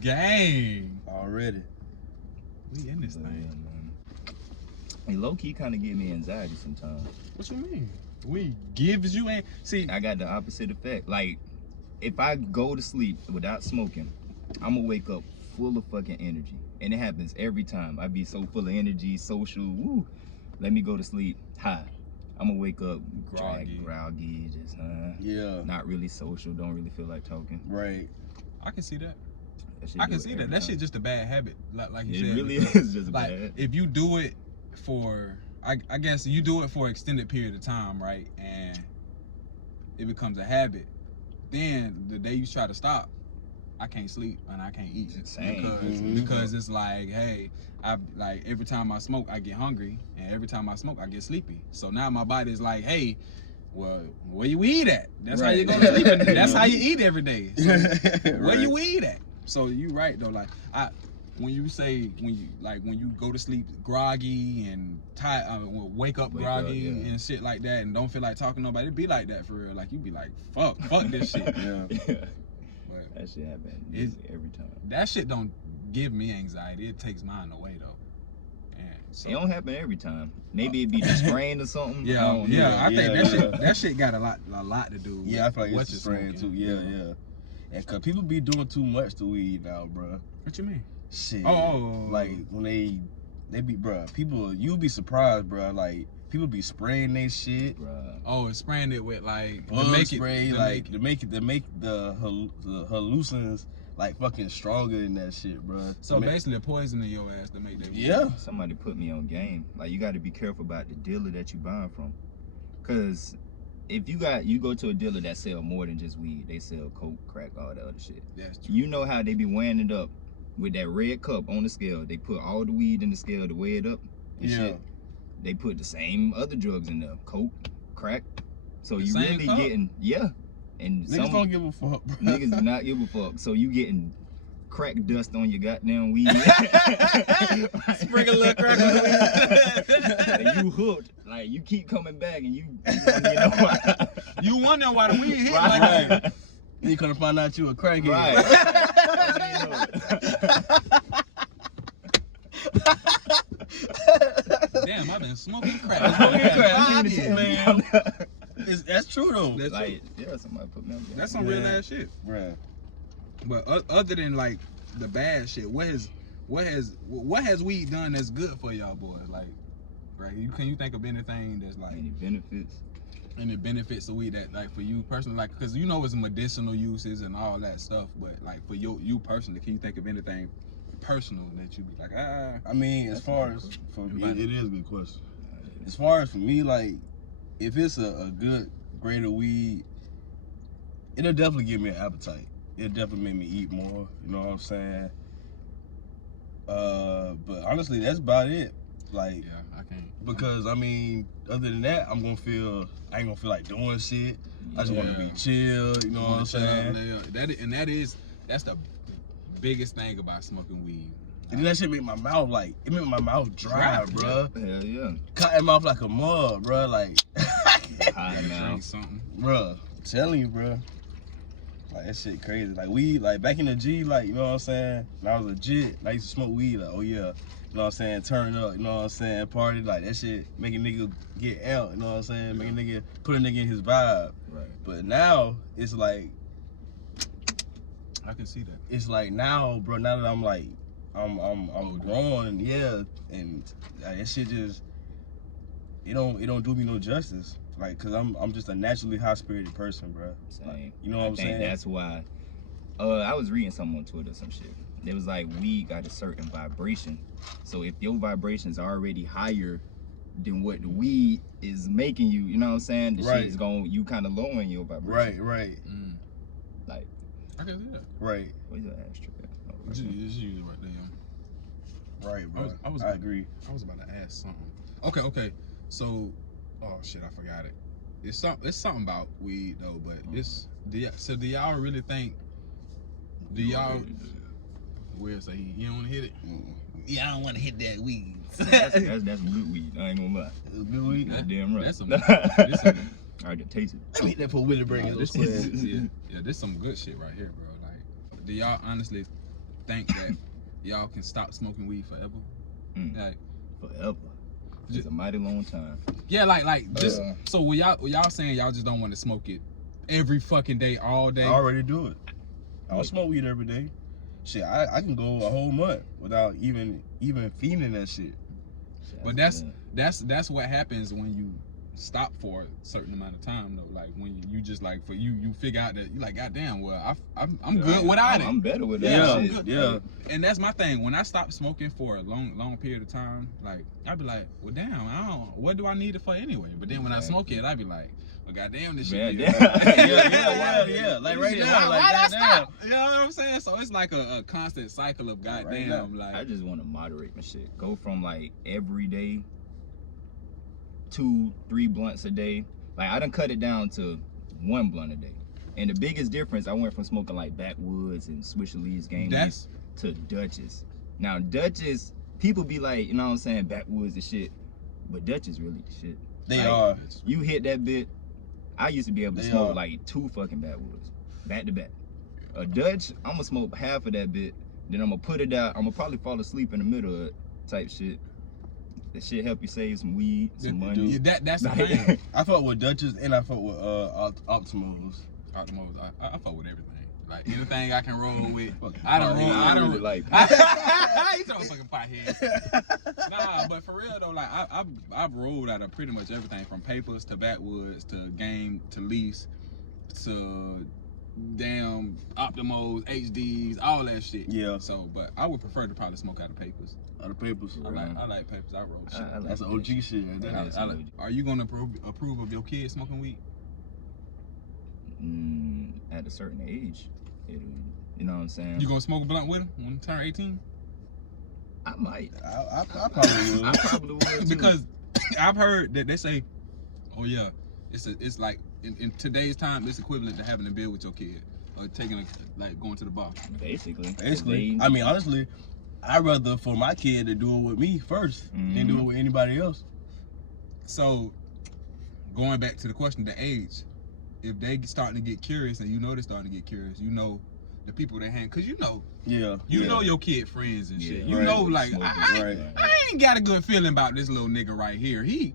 Gang. Already. We in this thing. Man. Hey, low key kind of give me anxiety sometimes. What you mean? We gives you an see. I got the opposite effect. Like, if I go to sleep without smoking, I'm gonna wake up full of fucking energy, and it happens every time. I be so full of energy, social. Woo. Let me go to sleep high. I'm gonna wake up groggy, just not really social. Don't really feel like talking. Right. I can see that. I can see that. That shit just a bad habit. Like you it said. It really is just like, bad. If you do it for, I guess you do it for an extended period of time, right? And it becomes a habit. Then the day you try to stop, I can't sleep and I can't eat. Because it's like, hey, I like every time I smoke, I get hungry, and every time I smoke, I get sleepy. So now my body's like, hey, well, where you eat at? That's how you go to sleep. That's how you eat every day. So where you eat at? So you right though, like when you go to sleep groggy and tired, wake up groggy and shit like that, and don't feel like talking to nobody, it be like that for real. Like you be like, fuck this shit. But that shit happen every time. That shit don't give me anxiety. It takes mine away though. So, it don't happen every time. Maybe it be the strain or something. I think that shit got a lot to do. Yeah, I feel like it's the strain too. Yeah. And cause people be doing too much to weed now, bro. What you mean? Shit. Oh. Like when they be, bro. People, you'll be surprised, bro. Like people be spraying their shit. Bruh. Oh, and spraying it with like bug spray, to make the hallucins like fucking stronger than that shit, bro. So basically, poisoning your ass to make that. Yeah. Somebody put me on game. Like you got to be careful about the dealer that you buying from, cause if you go to a dealer that sell more than just weed, they sell coke, crack, all the other shit. That's true. You know how they be weighing it up with that red cup on the scale. They put all the weed in the scale to weigh it up and shit. They put the same other drugs in there, coke, crack. So you really getting and niggas don't give a fuck, bro. Niggas do not give a fuck. So you getting crack dust on your goddamn weed. Sprinkle a little crack on the weed. And you hooked. Like you keep coming back and you know why. You wonder why the weed hit like that. You couldn't find out you a crackhead. Right. Damn, I've been smoking crack. Man. That's true though. That's like, true. Somebody put me on game. That's some real ass shit. Right. But other than like the bad shit, what has weed done that's good for y'all boys? Like, right? Can you think of anything that's like any benefits of weed that like for you personally, like because you know it's medicinal uses and all that stuff, but like for you personally, can you think of anything personal that you be like I mean, as far as for me, it is a good question. As far as for me, like if it's a good grade of weed, it'll definitely give me an appetite. It'll definitely make me eat more. You know what I'm saying? But honestly, that's about it. Like, I can't. Because I mean, other than that, I ain't gonna feel like doing shit. I just want to be chill. You know what I'm saying? That's the biggest thing about smoking weed. And then that shit make my mouth dry, bro. Hell yeah. Cut that mouth like a mug, bro. Like, drink something, bro. I'm telling you, bro. Like that shit crazy. Like weed, like back in the G, like you know what I'm saying. When I was legit, I used to smoke weed. Like, oh yeah, you know what I'm saying. Turn up, you know what I'm saying. Party, like that shit, make a nigga get out. You know what I'm saying. Make a nigga put a nigga in his vibe. Right. But now it's like, I can see that. It's like now, bro. Now that I'm like, I'm grown, yeah, and that shit just it don't do me no justice. Like, cause I'm just a naturally high spirited person, bro. Like, you know what I'm saying? That's why. I was reading something on Twitter, some shit. It was like weed got a certain vibration. So if your vibration's already higher than what the weed is making you, you know what I'm saying? The shit is you kind of lowering your vibration. Right. Like. I can see that. Right. Where's your ashtray? Just use it right there. Right, bro. I agree. I was about to ask something. Okay. So, oh shit, I forgot it. It's something about weed though, but do y'all really think? Do y'all? Where say you don't want to hit it? Yeah, I don't want to hit that weed. That's good weed. I ain't gonna lie. It's good weed. That's damn right. That's some. I can taste it. I need that for Willie Bring. This some good shit right here, bro. Like, do y'all honestly think that y'all can stop smoking weed forever? Like Forever. It's a mighty long time. yeah, like just so when y'all saying y'all just don't want to smoke it every fucking day, all day. I already do it. I don't smoke weed every day. Shit, I can go a whole month without even feeling that shit. But that's what happens when you stop for a certain amount of time though. Like when you just like for you figure out that you like goddamn, well I'm good without it. I'm better with that Yeah, shit. yeah. And that's my thing. When I stop smoking for a long period of time, like I'd be like, well damn, what do I need it for anyway? But then when I smoke it, I'd be like, well goddamn, this shit. Yeah. Like right now, like why'd I goddamn. stop? You know what I'm saying? So it's like a constant cycle of goddamn, like I just want to moderate my shit. Go from like every day, 2-3 blunts a day. Like I done cut it down to 1 blunt a day. And the biggest difference, I went from smoking like backwoods and Swisher Lee's game leaves to Dutchess. Now Dutchess, people be like, you know what I'm saying, backwoods and shit, but Dutchess really the shit. They like, are. You hit that bit. I used to be able to smoke like 2 fucking backwoods, back to back. A Dutch, I'm gonna smoke half of that bit, then I'm gonna put it out. I'm gonna probably fall asleep in the middle of it, type shit. That shit help you save some weed, some money. Yeah, that's the thing. I fuck with Dutchess and I fuck with Optimals. Optimals, I fuck with everything. Like anything I can roll with. I don't really like. You so fucking pothead. Nah, but for real though, like I've rolled out of pretty much everything from papers to backwoods to game to lease to damn Optimals, HDs, all that shit. Yeah. So, but I would prefer to probably smoke out of papers. Out of papers. I like papers. I roll shit. I like That's an OG shit. Are you gonna approve of your kids smoking weed? At a certain age, you know what I'm saying? You gonna smoke a blunt with them when you turn 18? I might. I probably would. I probably would too. Because I've heard that they say, oh yeah, it's like in today's time, it's equivalent to having a beer with your kid or going to the bar. Basically. I mean, honestly, I'd rather for my kid to do it with me first than do it with anybody else. So, going back to the question, the age, if they starting to get curious and you know they're starting to get curious, you know the people they hang, cause you know your kid friends and shit. You know, like I ain't got a good feeling about this little nigga right here. He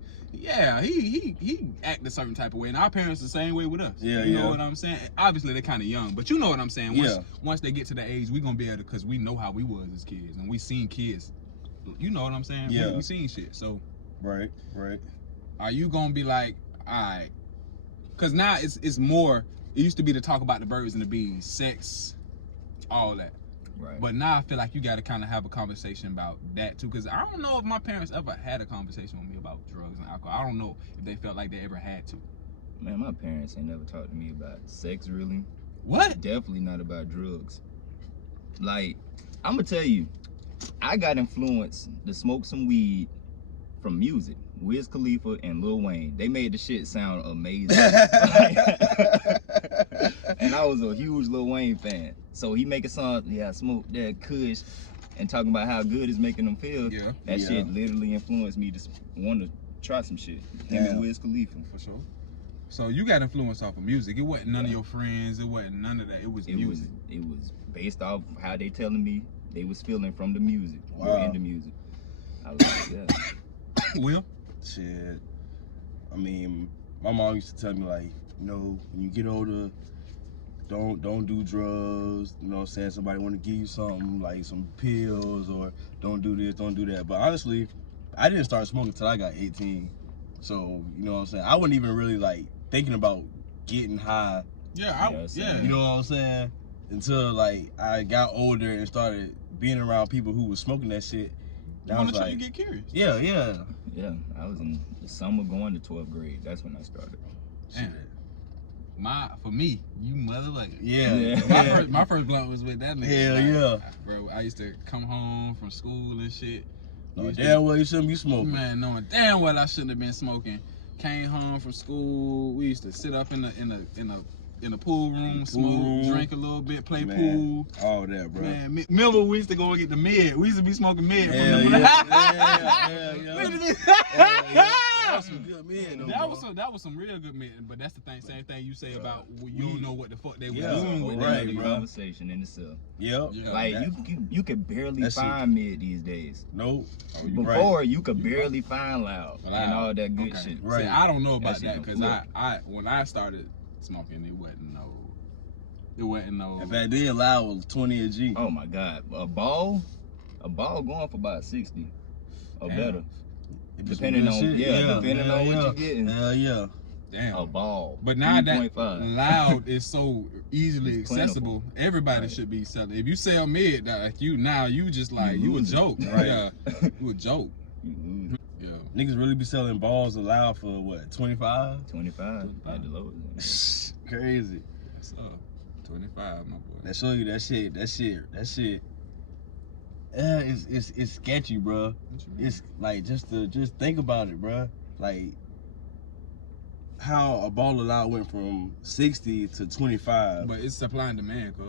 act a certain type of way, and our parents the same way with us. You know what I'm saying? Obviously they're kind of young, but you know what I'm saying. Once they get to the age, we gonna be able to, cause we know how we was as kids, and we seen kids. You know what I'm saying? Yeah. We seen shit. So right. Are you gonna be like, all right? Cause now it's more. It used to be to talk about the birds and the bees, sex, all that. Right. But now I feel like you got to kind of have a conversation about that too. Cause I don't know if my parents ever had a conversation with me about drugs and alcohol. I don't know if they felt like they ever had to. Man, my parents ain't never talked to me about sex, really. What? Definitely not about drugs. Like, I'm gonna tell you, I got influenced to smoke some weed from music. Wiz Khalifa and Lil Wayne. They made the shit sound amazing. And I was a huge Lil Wayne fan. So he make a song, I smoke that kush, and talking about how good it's making them feel. Yeah. That shit literally influenced me to want to try some shit. Him and Wiz Khalifa. For sure. So you got influence off of music. It wasn't none of your friends. It wasn't none of that. It was music. It was based off how they telling me they was feeling from the music. Wow. Or in the music. I was like, yeah. Will? Shit. I mean, my mom used to tell me like, you know, when you get older, don't do drugs. You know what I'm saying? Somebody want to give you something like some pills, or don't do this, don't do that. But honestly, I didn't start smoking till I got 18. So, you know what I'm saying? I wasn't even really like thinking about getting high. Yeah. You know what I'm saying? Until like I got older and started being around people who was smoking that shit. You want to try to get curious. Yeah. Yeah, I was in the summer going to 12th grade. That's when I started. For me, you motherfucker. Yeah. My first blunt was with that nigga. Hell yeah. Bro, I used to come home from school and shit. No, damn well you shouldn't be smoking. Man, knowing damn well I shouldn't have been smoking. Came home from school. We used to sit up in the in the pool room, smoke, drink a little bit, play pool. All that, bro. Man, remember we used to go and get the mid. We used to be smoking mid. Yeah. That was some good men, though. That was some real good men. But that's the thing, same thing you say about you don't know what the fuck they were Yeah. doing with Right, that. bro. Conversation in itself. Yep. Yeah. Like you could barely find mid these days. Nope. Before you could barely find loud and all that good shit. Right. See, I don't know about that shit because I when I started smoking, it wasn't no. And back then, loud was 20 a G. Oh my God, a ball going for about 60 or better, depending on depending on what you're getting. Hell yeah. Damn. A ball. But now that 3.5. loud is so easily It's accessible, everybody should be selling. If you sell mid, like you just like you a joke. Right. Yeah, you a joke. Yeah. Niggas really be selling balls aloud for what, 25? 25 at the lowest. Crazy. That's up. 25, my boy. That show you that shit. Yeah, it's sketchy, bro. It's like just think about it, bro. Like how a ball of loud went from 60 to 25. But it's supply and demand, cuz.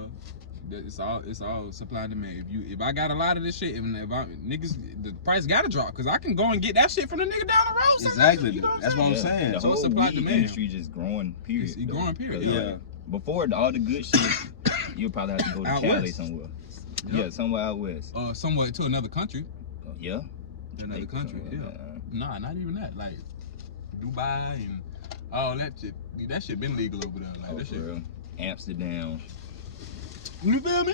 It's all supply and demand. If I got a lot of this shit, and if I niggas, the price gotta drop, cause I can go and get that shit from the nigga down the road. Exactly. You know That's what I'm saying. The So whole it's supply weed demand. industry just growing. Period. It's growing, period. Yeah. Before all the good shit, you'll probably have to go to Out Cali west. somewhere. Yep. Yeah, somewhere out west. Somewhere to another country. Yeah. Another country. Yeah. somewhere, Nah, not even that. Like Dubai and all that shit. That shit been legal over there. Like Oh, that for shit. real. Amsterdam. You feel me?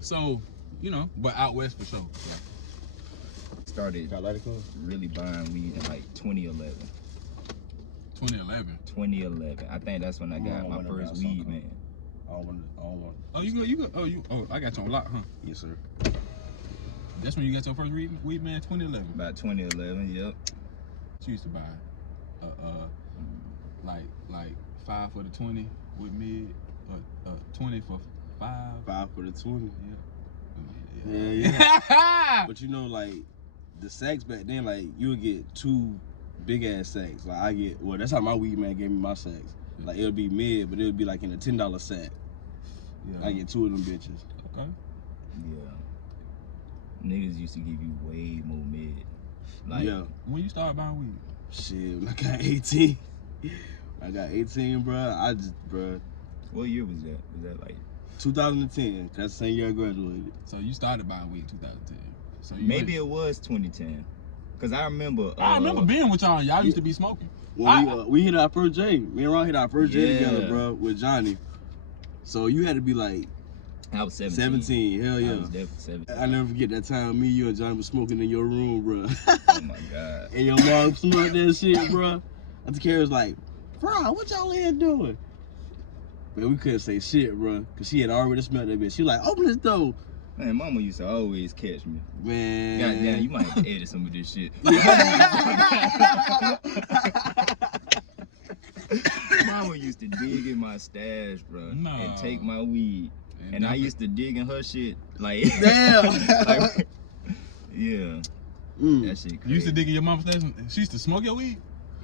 So, but out west for sure. Started Got lighter clothes? really buying weed in like 2011. 2011. 2011. I think that's when I got my first weed, man. I don't want. Oh, you go. I got you on lock, huh? Yes, sir. That's when you got your first weed, man. 2011. About 2011, yep. She used to buy, like 5 for the 20 with mid, 20 for 5. 5 for the 20. Yeah. Yeah. But like the sacks back then, like you would get 2 big ass sacks. Like that's how my weed man gave me my sacks. Like it'll be mid, but it'll be like in a $10 sack. Yeah. I get 2 of them bitches. Okay. Yeah. Niggas used to give you way more mid. Like, yeah. When you started buying weed? Shit, when I got 18. I got 18, bro. what year was that? Was that like 2010. That's the same year I graduated. So you started buying weed in 2010. So maybe it was 2010. Cause I remember. I remember being with y'all. Y'all used to be smoking. When we hit our first J. Me and Ron hit our first J Yeah. together, bro, with Johnny. So you had to be like I was 17. 17. Hell yeah. I was definitely 17. I never forget that time me, you, and Johnny was smoking in your room, bro. Oh my God. And your mom smoked that shit, bro. I think Kara was like, bro, what y'all in doing? But we couldn't say shit, bro, because she had already smelled that bitch. She was like, open this door. Man, mama used to always catch me. Man. Goddamn, you might have to edit some of this shit. Mama used to dig in my stash, bro, and take my weed. And I used to dig in her shit, like, damn. like, yeah. That shit crazy. You used to dig in your mom's station? She used to smoke your weed?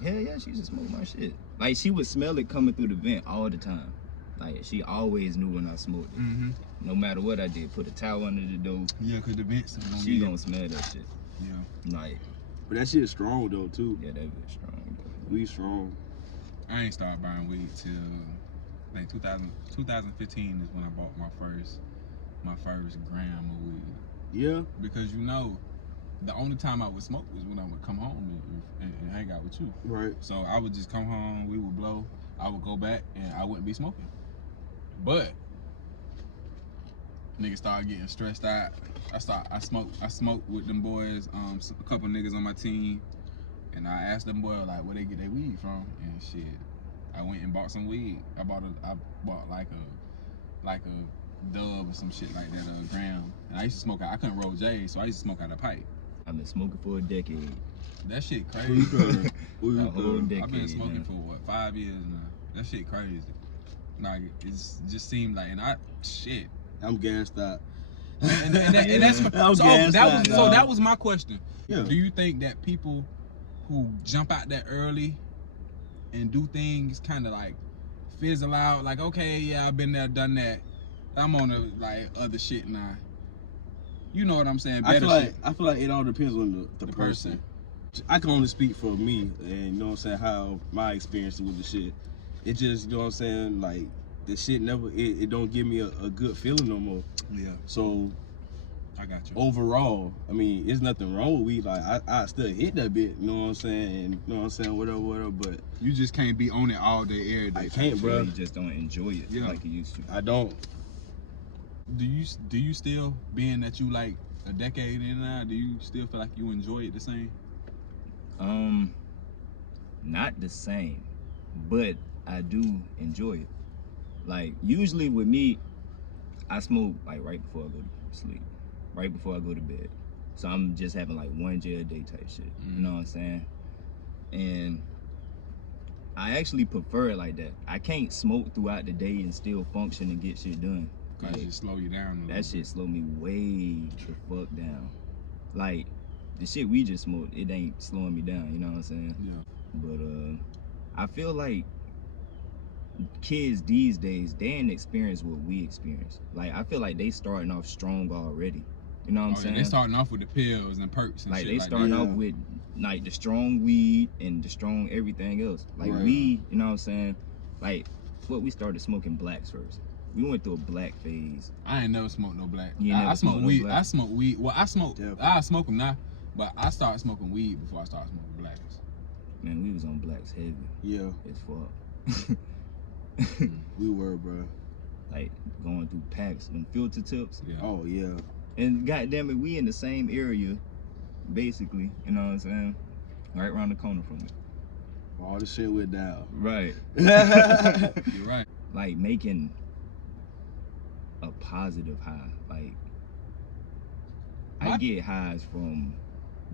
Hell yeah, she used to smoke my shit. Like, she would smell it coming through the vent all the time. Like, she always knew when I smoked it. Mm-hmm. No matter what I did, put a towel under the door. Yeah, because the vents. She gonna smell that shit. Yeah. Like, But that shit is strong, though, too. yeah, that bitch strong. We strong. I ain't started buying weed till like 2015 is when I bought my first gram of weed. Yeah. Because the only time I would smoke was when I would come home and hang out with you. Right. So I would just come home, we would blow, I would go back, and I wouldn't be smoking. But niggas started getting stressed out. I smoked with them boys, a couple niggas on my team, and I asked them boys like where they get their weed from, and shit. I went and bought some weed. I bought like a dub or some shit like that, a gram. And I used to smoke out. I couldn't roll J, so I used to smoke out a pipe. I've been smoking for a decade. That shit Who crazy. you cutting? Who you A whole cutting? decade. I've been smoking now. for what, 5 years now. That shit crazy. Like it's just seemed like, and shit. I'm gassed out. And that's I'm so gassed out, dog. that was my question. Yeah. Do you think that people who jump out that early and do things kind of like fizzle out. Like, okay, yeah, I've been there, done that. I'm on the like other shit now. You know what I'm saying? I Better feel shit. like it all depends on the The person. person. I can only speak for me, and you know what I'm saying, how my experience with the shit. It just, you know what I'm saying, like the shit never, it don't give me a good feeling no more. Yeah, So I got you. overall, I mean, there's nothing wrong with weed. Like I still hit that bit, you know what I'm saying, and you know what I'm saying, whatever. But You just can't be on it all day, every day. I can't, Bro, bro. you just don't enjoy it Yeah. like you used to. I don't. Do you still, being that you like a decade in now, do you still feel like you enjoy it the same? Not the same, but I do enjoy it. Like usually with me, I smoke like right before I go to sleep, right before I go to bed. So I'm just having like 1 J a day type shit. You know what I'm saying? And I actually prefer it like that. I can't smoke throughout the day and still function and get shit done. Cause Like, it slow you down a little that bit. shit slow me way the fuck down. Like the shit we just smoked, it ain't slowing me down. You know what I'm saying? Yeah. But I feel like kids these days, they ain't experience what we experience. Like I feel like they starting off strong already. You know what I'm Oh, yeah, saying? they starting off with the pills and perks and Like shit they like starting that. off with like the strong weed and the strong everything else. Like Right. we, you know what I'm saying? Like what we started smoking blacks first. We went through a black phase. I ain't never smoked no black. You ain't I never smoke smoked no weed. black? I smoke weed. Well, I smoke. Definitely. I smoke them now, but I started smoking weed before I started smoking blacks. Man, we was on blacks heavy Yeah, as fuck. we were, bro. Like going through packs, them filter tips. Yeah. Oh yeah. And goddamn it, we in the same area, basically. You know what I'm saying? Right around the corner from it. All the shit went down. Right. You're right. Like making a positive high. Like I What? get highs from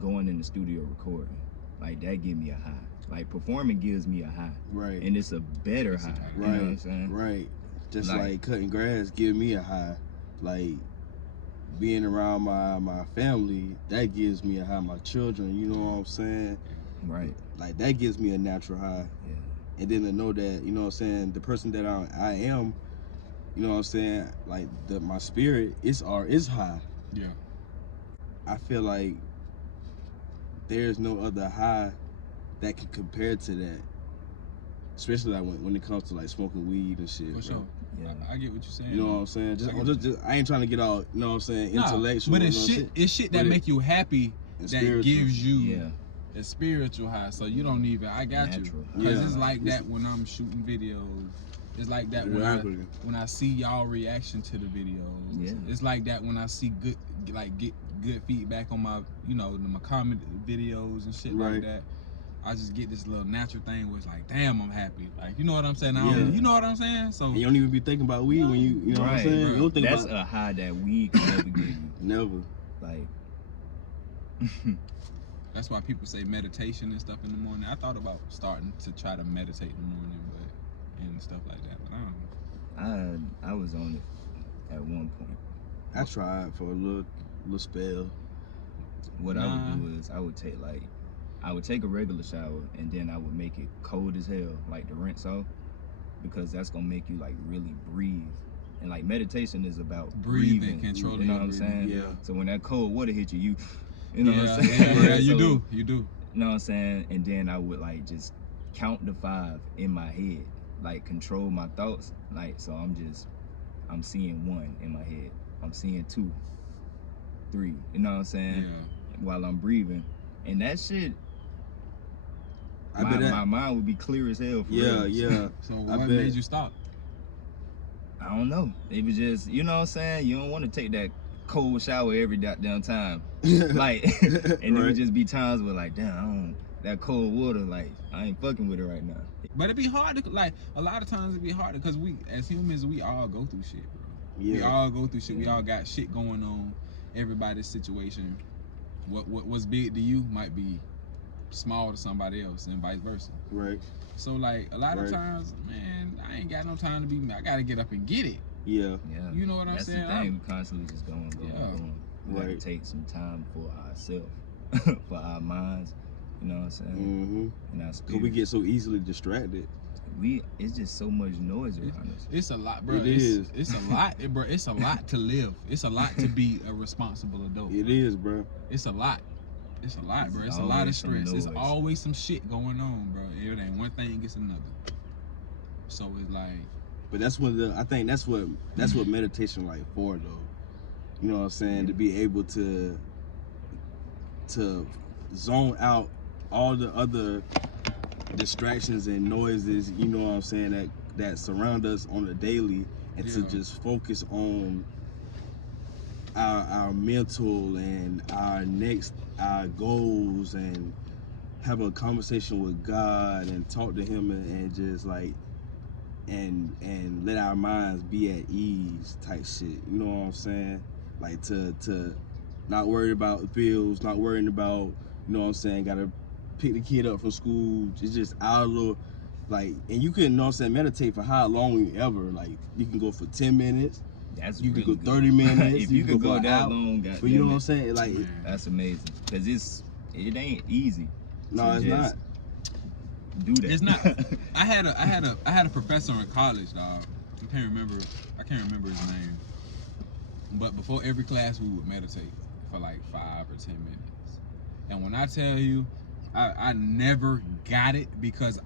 going in the studio recording. Like that give me a high. Like performing gives me a high. Right. And it's a better high. You know what I'm saying? Right. Just Like- like cutting grass give me a high. Like being around my family, that gives me a high. My children, you know what I'm saying? Right. Like that gives me a natural high. Yeah. And then to know that, you know what I'm saying, the person that I am, you know what I'm saying, like my spirit is high. Yeah. I feel like there's no other high that can compare to that. Especially like when it comes to like smoking weed and shit. For bro. sure. Yeah. I get what you're saying. You know what I'm saying? I ain't trying to get all, you know what I'm saying, Nah, intellectual. but you it's know what I'm shit. It's shit that But it- make you happy. and That spiritual. gives you Yeah. a spiritual high. So you don't even. I got Natural. you. Cause Yeah. it's like that when I'm shooting videos. It's like that Exactly. when I see y'all reaction to the videos. Yeah. It's like that when I see get good feedback on my my comment videos and shit Right. like that. I just get this little natural thing where it's like, damn, I'm happy. Like, you know what I'm saying? Yeah. You know what I'm saying? So And you don't even be thinking about weed when you know what I'm Right, saying? bro. You don't think That's about a high that weed can never give you. never. Like that's why people say meditation and stuff in the morning. I thought about starting to try to meditate in the morning, and stuff like that. But I don't know. I was on it at one point. I tried for a little spell. What I would do is I would take a regular shower and then I would make it cold as hell, like to rinse off, because that's gonna make you like really breathe. And like meditation is about breathing, controlling you know your what I'm saying? Yeah. So when that cold water hit you, you know what I'm Yeah, saying? yeah, you So, do. You know what I'm saying? And then I would like just count to 5 in my head, like control my thoughts. Like so I'm seeing 1 in my head. I'm seeing 2, 3. You know what I'm saying? Yeah. While I'm breathing, and that shit. I bet that. My mind would be clear as hell. For Yeah, real. yeah. So I what bet. made you stop? I don't know. It was just, you know what I'm saying? You don't want to take that cold shower every goddamn time. Like, and there would just be times where like, damn, that cold water, like, I ain't fucking with it right now. But it'd be hard to like. A lot of times it'd be hard because we, as humans, we all go through shit, bro. We Yeah. all go through shit. We all got shit going on. Everybody's situation. What's big to you might be small to somebody else, and vice versa. Right. So like a lot of Right. times, man, I ain't got no time to be. I gotta get up and get it. Yeah. Yeah. You know what I'm That's saying? the thing. We constantly just going. Yeah. We gotta Right. take some time for ourselves, for our minds. You know what I'm saying? Mm-hmm. And our Cause spirit. we get so easily distracted. it's just so much noise around us. It's a lot, bro. It is. It's a lot, bro. It's a lot to live. It's a lot to be a responsible adult. It is, bro. It's a lot. It's a lot, bro. It's a lot of Always some stress. It's noise. always some shit going on, bro. It ain't one thing gets another. So it's like, But that's what I think that's what meditation like for though. You know what I'm saying? To be able to zone out all the other distractions and noises, you know what I'm saying, that surround us on a daily, and to Yeah. just focus on our mental and our goals, and have a conversation with God and talk to him, and just like and let our minds be at ease type shit. You know what I'm saying? Like to not worry about bills, not worrying about, you know what I'm saying, gotta pick the kid up from school. It's just our little, like, and you can, you know what I'm saying, meditate for how long ever. Like, you can go for 10 minutes. That's You really could go good. 30 minutes. If you could go for an that hour. long, But you know what I'm saying? Like, man. that's amazing. Cause it ain't easy. no, to it's just not. Do that. It's not. I had a professor in college, dog. I can't remember his name. But before every class, we would meditate for like 5 or 10 minutes. And when I tell you, I never got it, because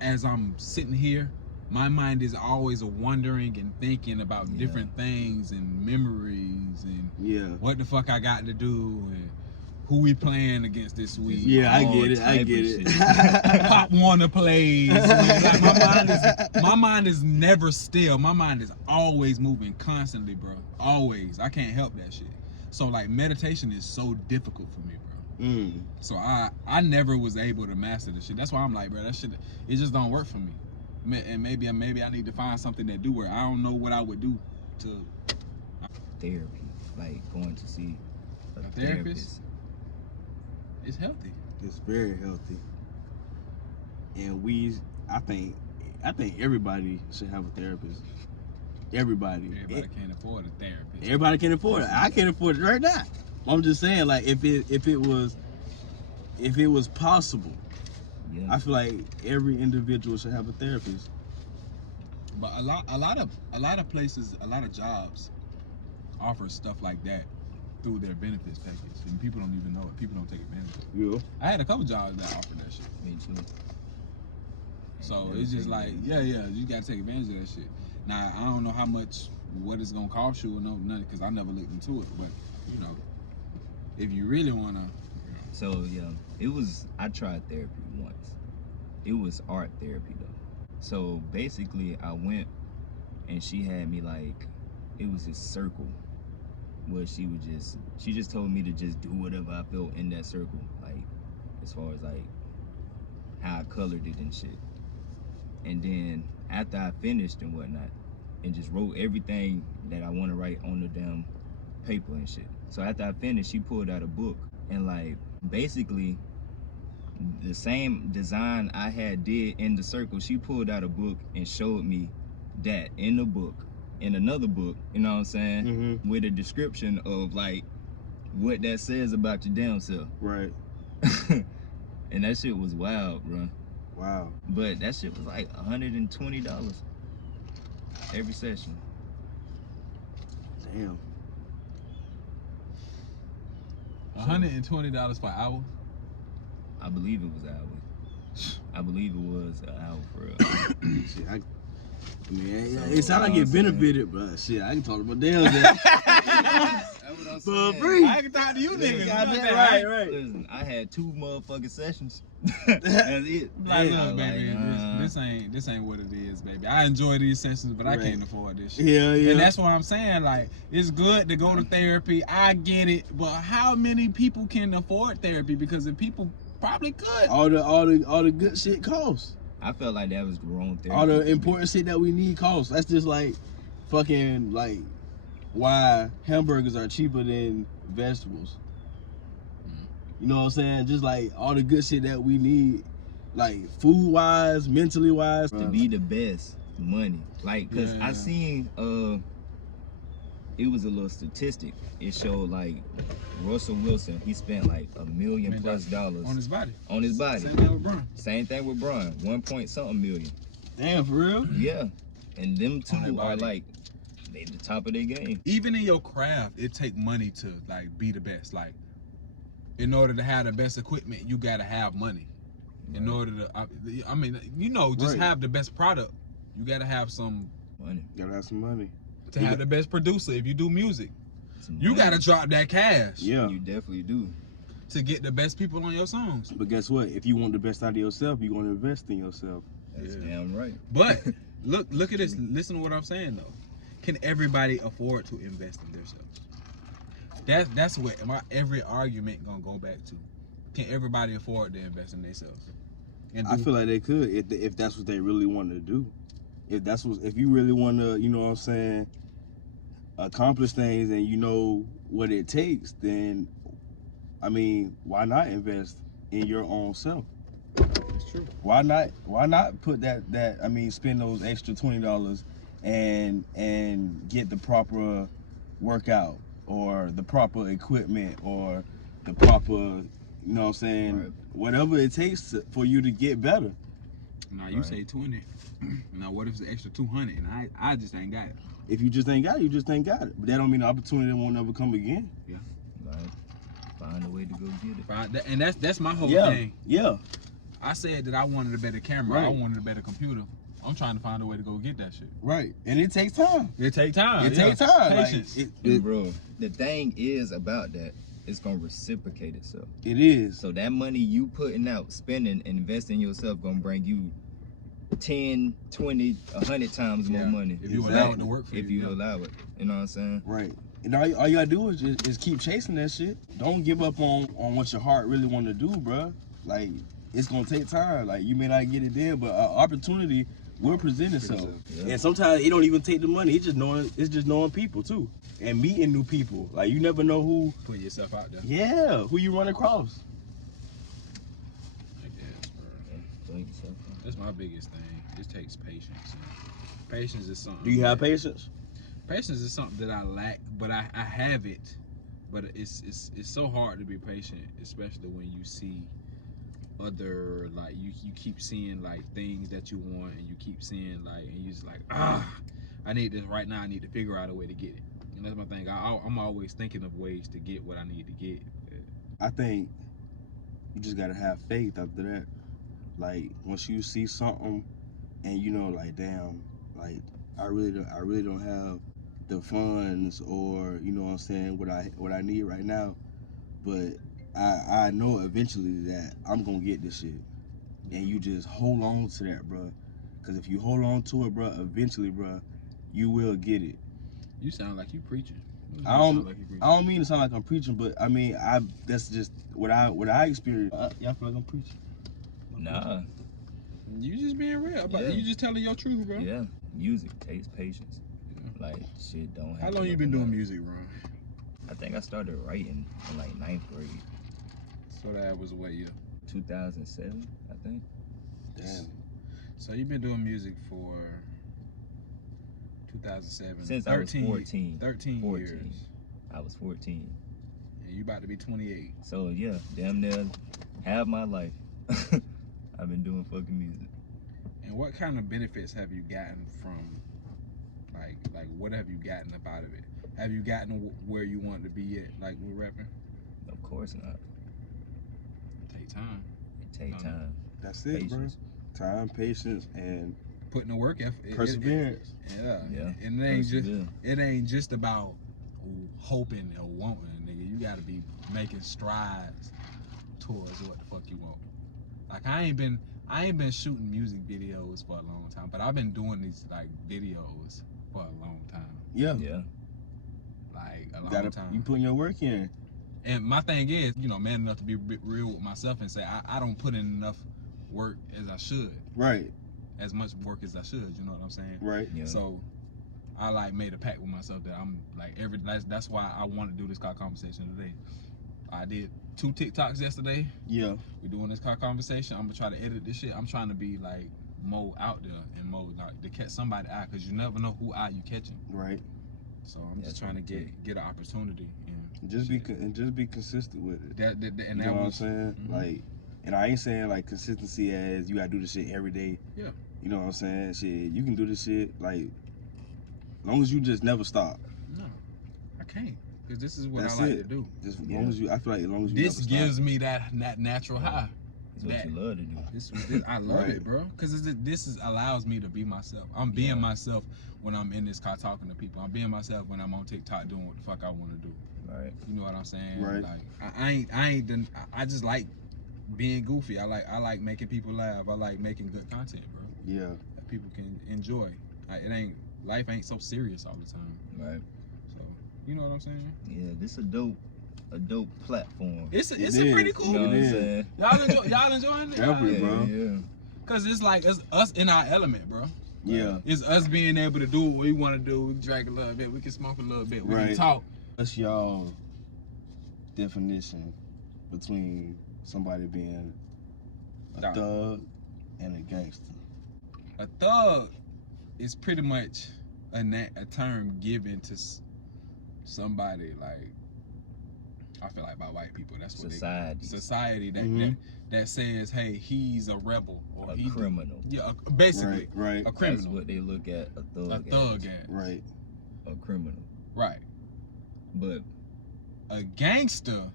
as I'm sitting here, my mind is always wondering and thinking about Yeah. different things and memories and Yeah. what the fuck I got to do and who we playing against this week. Yeah, I All get it. I type get of it. shit. Pop Warner plays. Like, my mind is never still. My mind is always moving constantly, bro. Always. I can't help that shit. So like meditation is so difficult for me, bro. So I never was able to master this shit. That's why I'm like, bro, that shit, it just don't work for me. And maybe I need to find something that do work. I don't know what I would do to Therapy, like going to see a A therapist? therapist. It's healthy. It's very healthy. And I think everybody should have a therapist. Everybody. Everybody can't afford a therapist. Everybody can afford it. I can't afford it right now. I'm just saying, like, if it was possible, Yeah. I feel like every individual should have a therapist. But a lot of places, a lot of jobs offer stuff like that through their benefits package, and people don't even know it. People don't take advantage of it. You know? I had a couple jobs that offered that shit. Me too. So Never it's just take like, advantage. yeah, you gotta take advantage of that shit. Now I don't know what it's gonna cost you or nothing, because I never looked into it. But you know, if you really wanna, So yeah, I tried therapy once. It was art therapy though. So basically I went and she had me like, it was this circle where she just told me to just do whatever I felt in that circle. Like as far as like how I colored it and shit. And then after I finished and whatnot, and just wrote everything that I want to write on the damn paper and shit. So after I finished, she pulled out a book, and like basically the same design I had did in the circle, she pulled out a book and showed me that in the book, in another book, you know what I'm saying, Mm-hmm. with a description of like what that says about your damn self. Right. And that shit was wild, bro. Wow. But that shit was like $120 every session. Damn. $120 per hour. I believe it was an hour. I believe it was an hour for real. Shit, I mean, So, it sounds like I'm it saying- benefited, but shit, I can talk about damn that. That's what I'm For saying. free. I can talk to you niggas. Goddamn right. Listen, I had 2 motherfucking sessions. That's it. Like, Yeah, look, baby, like, this ain't what it is, baby. I enjoy these sessions, but I Right. can't afford this shit. Yeah, yeah. And that's why I'm saying, like, it's good to go to therapy. I get it, but how many people can afford therapy? Because if people probably could. all the good shit costs. I felt like that was the wrong therapy. All the for me. important shit that we need costs. That's just like fucking like why hamburgers are cheaper than vegetables. You know what I'm saying? Just like all the good shit that we need, like food wise, mentally wise. To be the best, money. Like, cause Yeah. I seen it was a little statistic. It showed like Russell Wilson, he spent like $1 million+ on his body. on his body. Same thing with Bron. Same thing with Bron, 1 point something million. Damn, for real? Yeah, and them On their two are body. like they the top of their game. Even in your craft, it take money to like be the best. Like, in order to have the best equipment, you gotta have money. In Right. order to, I mean, you know, just Right. have the best product. You gotta have some Money. Gotta have some money. to You have got- the best producer. If you do music, Some you money. gotta drop that cash Yeah. You definitely do. to get the best people on your songs. But guess what? If you want the best out of yourself, you're gonna invest in yourself. That's Yeah. damn right. But look at this. Listen to what I'm saying though. Can everybody afford to invest in themselves? That's what every argument gonna go back to. Can everybody afford to invest in themselves? And I feel like they could if that's what they really want to do. If you really want to, you know what I'm saying, accomplish things and you know what it takes, then I mean, why not invest in your own self? it's true. Why not put that I mean, spend those extra $20 and get the proper workout or the proper equipment or the proper, you know what I'm saying, Right. whatever it takes for you to get better. Now you Right. say 20. Now what if it's an extra 200 and I just ain't got it? If you just ain't got it, you just ain't got it. But that don't mean the opportunity won't ever come again. Right. Find a way to go get it. Right? And that's my whole Yeah, thing. yeah, I said that I wanted a better camera. I Right. wanted a better computer. I'm trying to find a way to go get that shit. right. And it takes time. It take time. It yeah. takes time. Like, Patience. And bro, the thing is about that, it's gonna reciprocate itself. it is. So that money you putting out, spending, and investing in yourself gonna bring you 10, 20, 100 times more Yeah. money. If you Exactly. allow it to work for If you. you allow it. You know what I'm saying? Right. And all you gotta do is keep chasing that shit. Don't give up on what your heart really want to do, bruh. Like, it's gonna take time. Like, you may not get it there, but an opportunity will present itself. Yeah. And sometimes it don't even take the money. It's just knowing people too, and meeting new people. Like, you never know who, Put yourself out there. who you run across. I guess, bro. Throw yourself out. That's my biggest thing. It takes patience. And patience is something. Do you have that- patience? Patience is something that I lack, but I have it. But it's so hard to be patient, especially when you see other, like, you keep seeing like things that you want, and you keep seeing like, and you just like, I need this right now. I need to figure out a way to get it. And that's my thing. I'm always thinking of ways to get what I need to get. I think you just gotta have faith after that. Like, once you see something and you know, like, damn, like, I really don't have the funds, or, you know what I'm saying, what I need right now, but I know eventually that I'm gonna get this shit. And you just hold on to that, bro. Cause if you hold on to it, bro, eventually, bro, you will get it. You sound like you preaching. You I don't- sound like you preaching. I don't mean to sound like I'm preaching, but I mean, that's just what I experienced. Y'all feel like I'm preaching? Nah. You just being real. About Yeah. You just telling your truth, bro. Yeah. Music takes patience. Like, shit don't happen. How long you been doing overnight. music, Ron? I think I started writing in like 9th grade. So that was what year? 2007, I think. Damn. So you've been doing music for 2007. Since I was 14. 13 14. years. I was 14. And you about to be 28. So yeah, damn near half my life. I've been doing fucking music. And what kind of benefits have you gotten from, like what have you gotten up out of it? Have you gotten where you want to be at, like with rapping? Of course not. Take time. It takes No, no. time. That's it, Patience. bro. Time, patience, and Putting the work effort. perseverance. Yeah. Yeah. And Persevere. it ain't just about hoping or wanting, nigga. You gotta be making strides towards what the fuck you want. Like I ain't been shooting music videos for a long time, but I've been doing these like videos for a long time. Yeah. Yeah. Like a You long gotta, time. you putting your work in. And my thing is, you know, man enough to be real with myself and say I don't put in enough work as I should, Right, as much work as I should. You know what I'm saying? right. Yeah. So I like made a pact with myself that I'm like that's why I want to do this car conversation today. I did 2 TikToks yesterday. Yeah, We're doing this car conversation. I'm gonna try to edit this shit. I'm trying to be like more out there and more like to catch somebody eye, because you never know who eye you catching. right. So I'm That's just trying to what it get an opportunity and Just shit. be consistent with it. that and You that know what I'm was saying? Mhm. Like, And I ain't saying like consistency as you gotta do this shit every day. Yeah. You know what I'm saying? Shit, you can do this shit like long as you just never stop. No, I can't. Because this is what That's I like it. to do. Just as long as you, I feel like as long as you This never gives stop. me that natural high. It's what you love to do. This I love Right. it, bro. Because this allows me to be myself. I'm being myself when I'm in this car talking to people. I'm being myself when I'm on TikTok doing what the fuck I want to do. Right. You know what I'm saying? Right. Like I just like being goofy. I like making people laugh. I like making good content, bro. Yeah. That people can enjoy. Life ain't so serious all the time. Right. So you know what I'm saying? Yeah, this a dope platform. It's a is. pretty cool. You know what I'm is. saying? Y'all enjoying it? Definitely, bro. Yeah. Cause it's like it's us in our element, bro. Yeah. It's us being able to do what we want to do. We can drink a little bit. We can smoke a little bit. We can Right. talk. What's y'all definition between somebody being a Dog. thug and a gangster? A thug is pretty much a term given to somebody like, I feel like by white people. That's what society Mhm. that says, hey, he's a rebel or A he criminal. basically Right. a That's criminal. what they look at a thug, A thug as. at. Right. A criminal. Right. But A gangster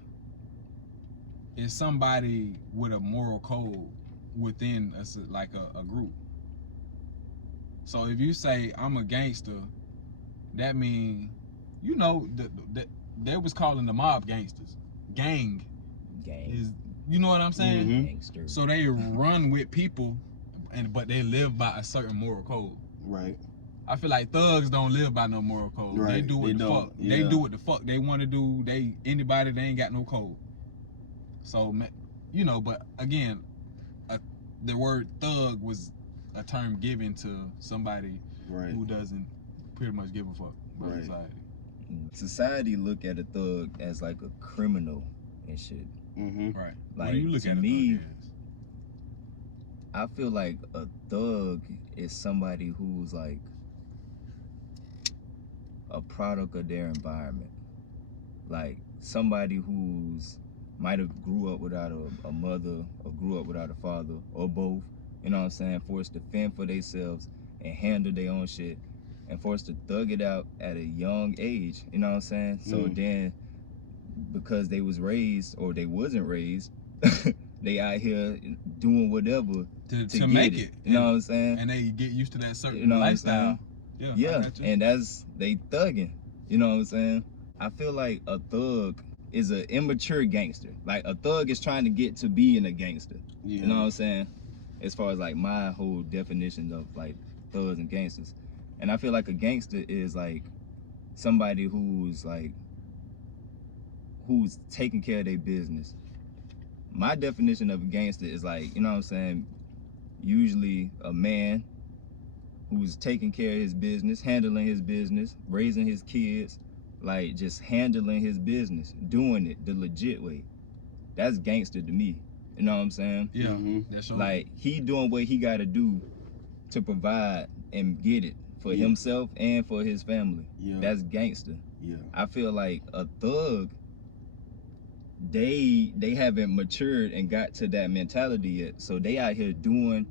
is somebody with a moral code within a group. So if you say I'm a gangster, that means, you know, they was calling the mob gangsters. Gang is, you know what I'm saying? Mhm. Gangster. So they run with people, but they live by a certain moral code. Right. I feel like thugs don't live by no moral code. They Right. do what They the don't. fuck. Yeah. They do what the fuck they want to do. They ain't got no code. So, you know, but again, the word thug was a term given to somebody Right. who doesn't pretty much give a fuck about Right. society. Society look at a thug as like a criminal and shit. Mm-hmm. Right. Like, What do you look to at a me, thug as? I feel like a thug is somebody who's like a product of their environment. Like somebody who's might have grew up without a mother or grew up without a father or both, you know what I'm saying, forced to fend for themselves and handle their own shit and forced to thug it out at a young age, you know what I'm saying? So then because they was raised or they wasn't raised, they out here doing whatever to make get it. You know what I'm saying? And they get used to that certain You know what I'm lifestyle. saying? I Yeah, got you. and that's they thugging. You know what I'm saying? I feel like a thug is an immature gangster. Like a thug is trying to get to being a gangster. Yeah. You know what I'm saying? As far as like my whole definition of like thugs and gangsters. And I feel like a gangster is like somebody who's taking care of their business. My definition of a gangster is like, you know what I'm saying, usually a man who's taking care of his business, handling his business, raising his kids, like just handling his business, doing it the legit way. That's gangster to me. You know what I'm saying? Yeah. Mhm. That's your Like he doing what he gotta do to provide and get it for Yeah. himself and for his family. Yeah. That's gangster. Yeah. I feel like a thug, they haven't matured and got to that mentality yet. So they out here doing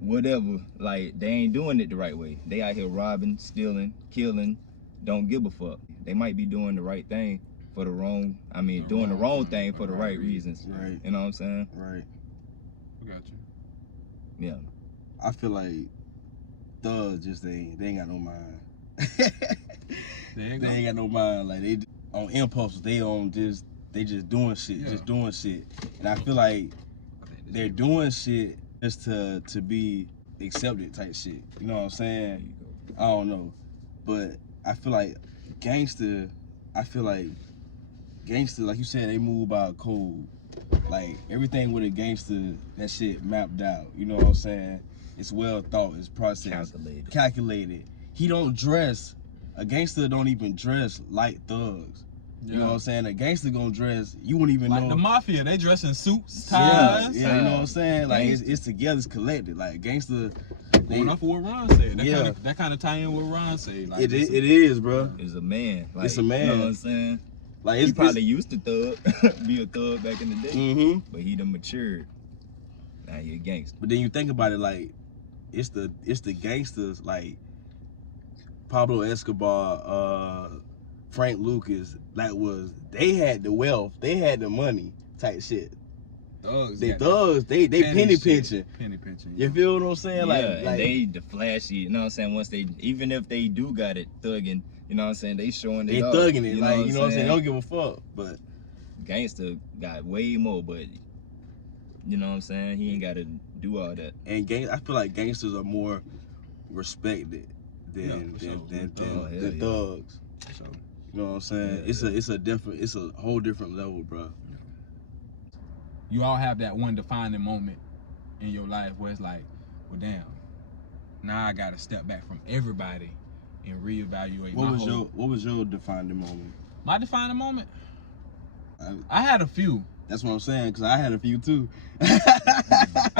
whatever. Like they ain't doing it the right way. They out here robbing, stealing, killing, don't give a fuck. They might be doing the right thing for the wrong, doing the wrong thing for the right reasons. Right. You know what I'm saying? Right. I got you. Yeah. I feel like thugs just they ain't got no mind. There you They go. ain't got no mind. Like they on impulse. They just doing shit. Yeah. Just doing shit. And I feel like they're doing shit just to be accepted type shit. You know what I'm There saying? you go. I don't know. But I feel like gangster, like you said, they move by a code. Like everything with a gangster, that shit mapped out. You know what I'm saying? It's well thought, it's processed. Calculated. He don't dress, a gangster don't even dress like thugs. You know what I'm saying? A gangster gonna dress, you wouldn't even Like know. the mafia, they dress in suits, Yeah, ties. yeah, you know what I'm saying? Like Gangster. it's together, it's collected. Like gangster, Going off of what Ron said. Yeah. That kind of tie in what Ron said. Like, it is, bro. It's a man. Like, It's a man. You know what I'm saying? Like He probably used to be a thug back in the day, Mm-hmm. but he done matured. Now he a gangster. But then you think about it, like it's the gangsters like Pablo Escobar, Frank Lucas. They had the wealth, they had the money type shit. Thugs. They got thugs. They penny shit. pinching. Penny pinching. You feel what I'm saying? Yeah, like and they the flashy. You know what I'm saying? Once they, even if they do got it thugging, you know what I'm saying? They showing it. they off, thugging it. You Like know you know what I'm saying? They don't give a fuck. But Gangster got way more, but you know what I'm saying? He ain't got to do all that. and I feel like gangsters are more respected than Yeah, for sure. than thugs. So You know what I'm saying? Yeah. It's a whole different level, bro. you all have that one defining moment in your life where it's like, well, damn, now I gotta step back from everybody and reevaluate. What was your defining moment? My defining moment? I I had a few. That's what I'm saying, cause I had a few too. I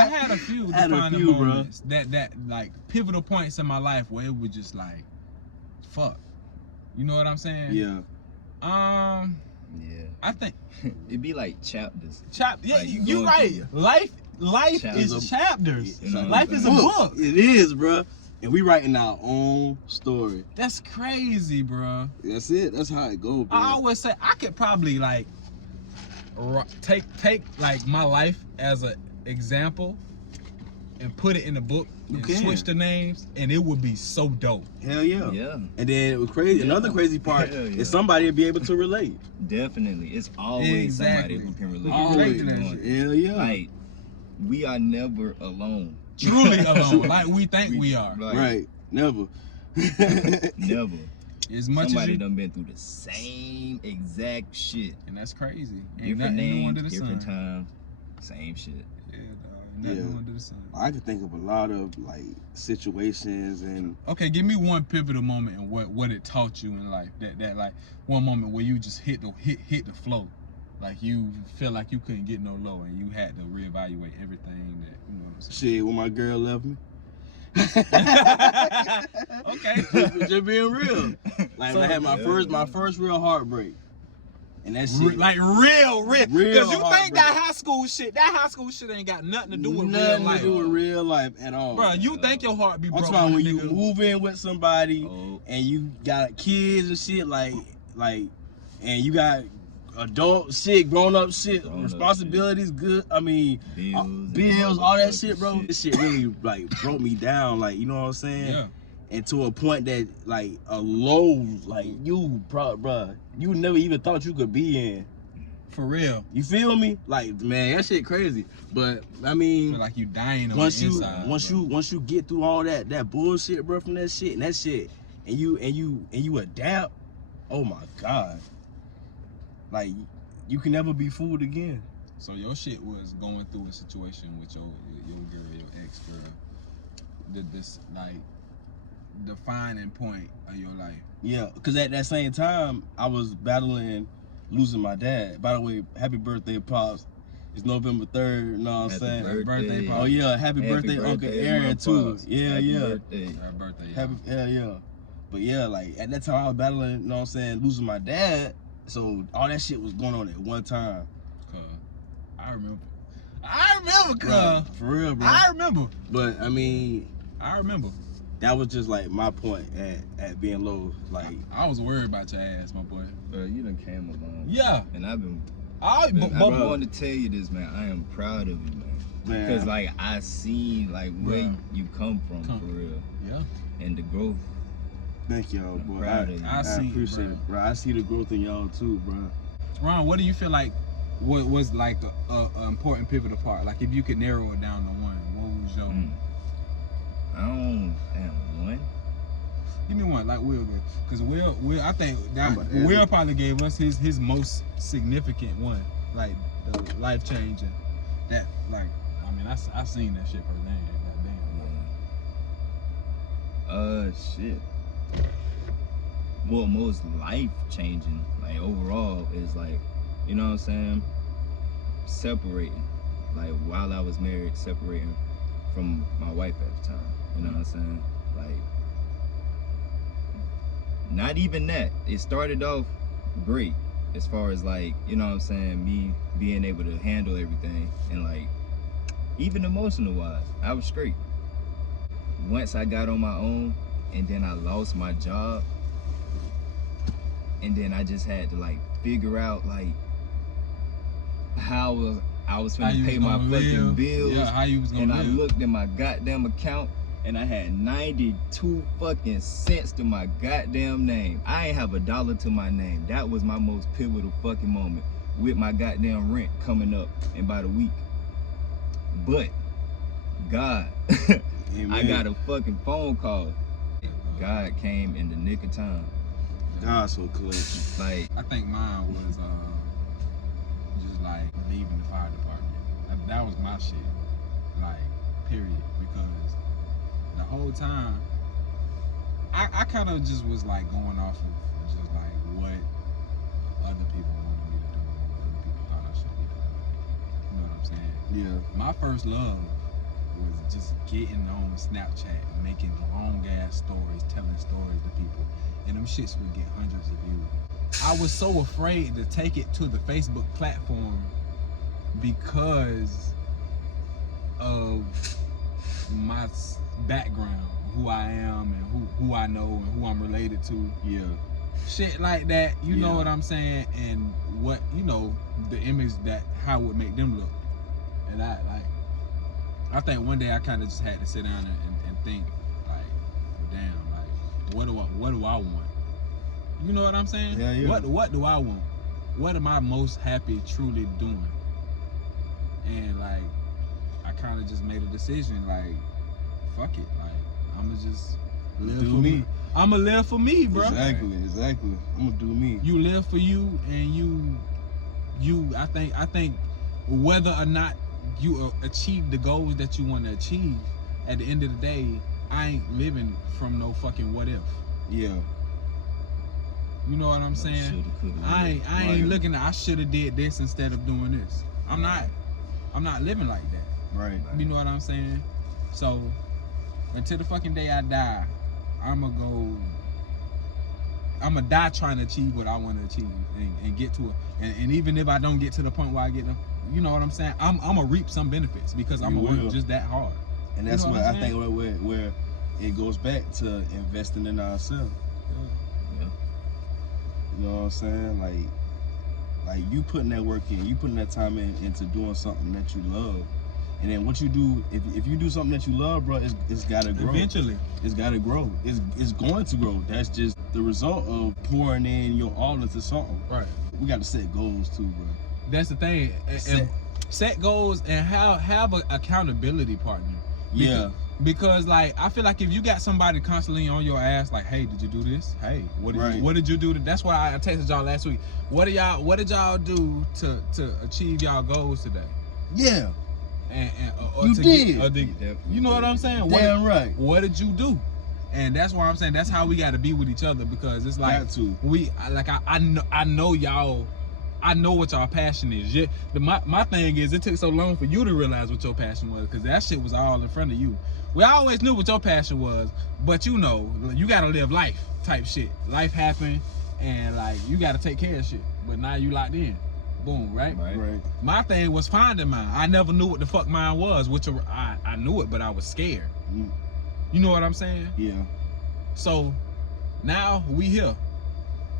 had a few I had a defining few, moments that like pivotal points in my life where it was just like, fuck. You know what I'm saying? Yeah. Yeah. I think It'd be like chapters. yeah, Like, you're going right. through Life Chapters. is chapters. You know, Life is a book. It is, bro. And we writing our own story. That's crazy, bro. That's it. That's how it goes, bro. I always say I could probably like take like my life as an example and put it in a book You and can. switch the names, and it would be so dope. Hell yeah. Yeah, And then it was crazy. Yeah. Another crazy part Hell yeah. is somebody will be able to relate. definitely. It's always Exactly. somebody who can relate. Always. to what you're going Hell yeah. through. Like, we are never alone. Truly alone, like we think we are. Like, Right. Never. Never. As much Somebody as you, done been through the same exact shit. and that's crazy. Ain't Different nothing new under names, the different sun. times, same shit. Yeah, dog. Nothing Yeah. new under the sun. I can think of a lot of like situations and Okay, give me one pivotal moment and what it taught you in life. That like one moment where you just hit the flow, like you feel like you couldn't get no lower and you had to reevaluate everything that you know what I'm saying. shit when my girl left me. Okay. just being real. Like So- I had my first real heartbreak. And that shit Like real. Real Because you think heartbreak. that high school shit ain't got nothing to do with real nothing life. to do with real life at all. Bro, you think your heart be I'm broken talking about when when a you nigga- move in with somebody Oh, and you got kids and shit, like, and you got adult shit, grown up shit, Grown-up responsibilities, good. I mean, bills, all that motherfucking shit, bro. This shit really like broke me down, like you know what I'm saying? Yeah. And to a point that like a low, like you, bro, you never even thought you could be in. For real. You feel me? Like man, that shit crazy. But I Feel mean, like you dying on once the you inside. once you get through all that bullshit, bro, from that shit, and you adapt. Oh my god, like you can never be fooled again. So your shit was going through a situation with your girl, your ex girl. Did this like defining point of your life? Yeah, because at that same time, I was battling losing my dad. By the way, happy birthday, Pops. It's November 3rd, you know what I'm saying? birthday, Oh yeah, happy birthday, Uncle Aaron too. Yeah, Happy yeah. birthday. Her birthday. Happy, hell yeah. But yeah, like at that time I was battling, you know what I'm saying, losing my dad. So all that shit was going on at one time. Cause I remember, cuz. Bruh, for real, bro. I remember. But I mean, that was just like my point at being low. Like I was worried about your ass, my boy. Bro, you done came along. Yeah. And I've been I want to tell you this, man. I am proud of you, man. man, Because like I see like where Bruh. you come from for real, Yeah. and the growth. thank y'all, boy. Proud of you. I see, appreciate it, bro. I see the growth in y'all too, bro. Ron, what do you feel like what was like a important pivotal part? Like if you could narrow it down to one, what was your I don't damn one. give me one, like Will did. Cause Will I think that I'm about to ask Will him. probably gave us his most significant one. Like the life changing. That like I mean I seen that shit firsthand. Goddamn. Shit. Well, most life changing, like overall, is like, you know what I'm saying? Separating. Like while I was married, separating from my wife at the time. You know what I'm saying? Like, not even that. It started off great. as far as like, you know what I'm saying, me being able to handle everything and like even emotional wise, I was straight. Once I got on my own and then I lost my job and then I just had to like figure out like how I was How gonna you pay was my gonna fucking live. bills. Yeah, how you was gonna And live. I looked in my goddamn account and I had 92 fucking cents to my goddamn name. I ain't have $1 to my name. That was my most pivotal fucking moment with my goddamn rent coming up in about a week. But God, I got a fucking phone call. God came in the nick of time. God so close. Like, I think mine was just like leaving the fire department. That was my shit. Like, period. Because the whole time, I kind of just was like going off of just like what other people wanted me to do, what other people thought I should be doing. You know what I'm saying? Yeah. My first love was just getting on Snapchat, making long ass stories, telling stories to people, and them shits would get hundreds of views. I was so afraid to take it to the Facebook platform because of my background, who I am and who I know and who I'm related to. Yeah. Shit like that, you know Yeah. what I'm saying, and what, you know, the image that how it would make them look. And I think one day I kind of just had to sit down and think, like, well, damn, like, what do I want? You know what I'm saying? Yeah, yeah. What do I want? What am I most happy truly doing? And like, I kind of just made a decision, like, fuck it, like, I'ma just live Do for me. I'ma live for me, bro. Exactly. I'm gonna do me. You live for you, and you. I think whether or not you achieve the goals that you want to achieve, at the end of the day, I ain't living from no fucking what if. Yeah. You know what I'm saying? I ain't Right. looking at I should have did this instead of doing this. I'm not living like that. Right. You know what I'm saying? So until the fucking day I die, I'ma die trying to achieve what I want to achieve and get to it. And even if I don't get to the point where I get them, you know what I'm saying? I'm gonna reap some benefits because I'm gonna work just that hard. And that's You know what what I I'm think where it goes back to investing in ourselves. yeah. You know what I'm saying? Like you putting that work in, you putting that time into doing something that you love. And then what you do, if you do something that you love, bro, it's gotta grow. Eventually. It's gotta grow. It's going to grow. That's just the result of pouring in your all into something. Right. We gotta set goals too, bro. That's the thing. And set goals and have an accountability partner. Yeah. Because like I feel like if you got somebody constantly on your ass, like, hey, did you do this? Hey, what did you do? That's why I texted y'all last week. What did y'all do to achieve y'all goals today? Yeah. Or You to did. Get, you know what I'm saying? Damn right. What did you do? And that's why I'm saying that's how we got to be with each other, because it's like Got to. I know y'all. I know what y'all passion is. Yeah, my thing is it took so long for you to realize what your passion was, because that shit was all in front of you. We always knew what your passion was, but you know, you gotta live life type shit. Life happened, and like you gotta take care of shit. But now you locked in. Boom, right? Right. My thing was finding mine. I never knew what the fuck mine was, which I knew it, but I was scared. Mm. You know what I'm saying? Yeah. So now we here.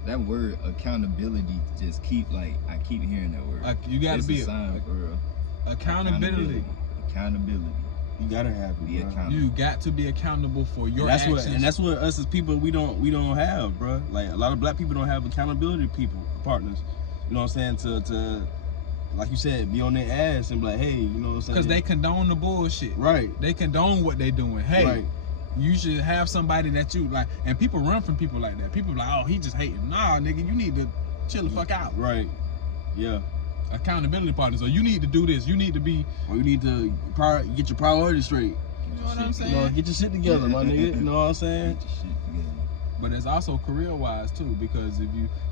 That word accountability just I keep hearing that word. You gotta It's be a sign for real. accountability. Accountability. You gotta have it, Be bro. accountable. You got to be accountable for your actions. That's what us as people we don't have, bro. Like a lot of black people don't have accountability partners. You know what I'm saying? To like you said, be on their ass and be like, hey, you know what I'm saying? Because they condone the bullshit. Right. They condone what they doing. Hey, Right. you should have somebody that you like. And people run from people like that. People like, oh, he just hating. Nah, nigga, you need to chill the fuck out. Right. Yeah. Accountability partners. Or you need to do this. You need to be. Or you need to get your priorities straight. You know what I'm saying? You know, get your shit together, my nigga. You know what I'm saying? Get your shit together. But it's also career-wise too, because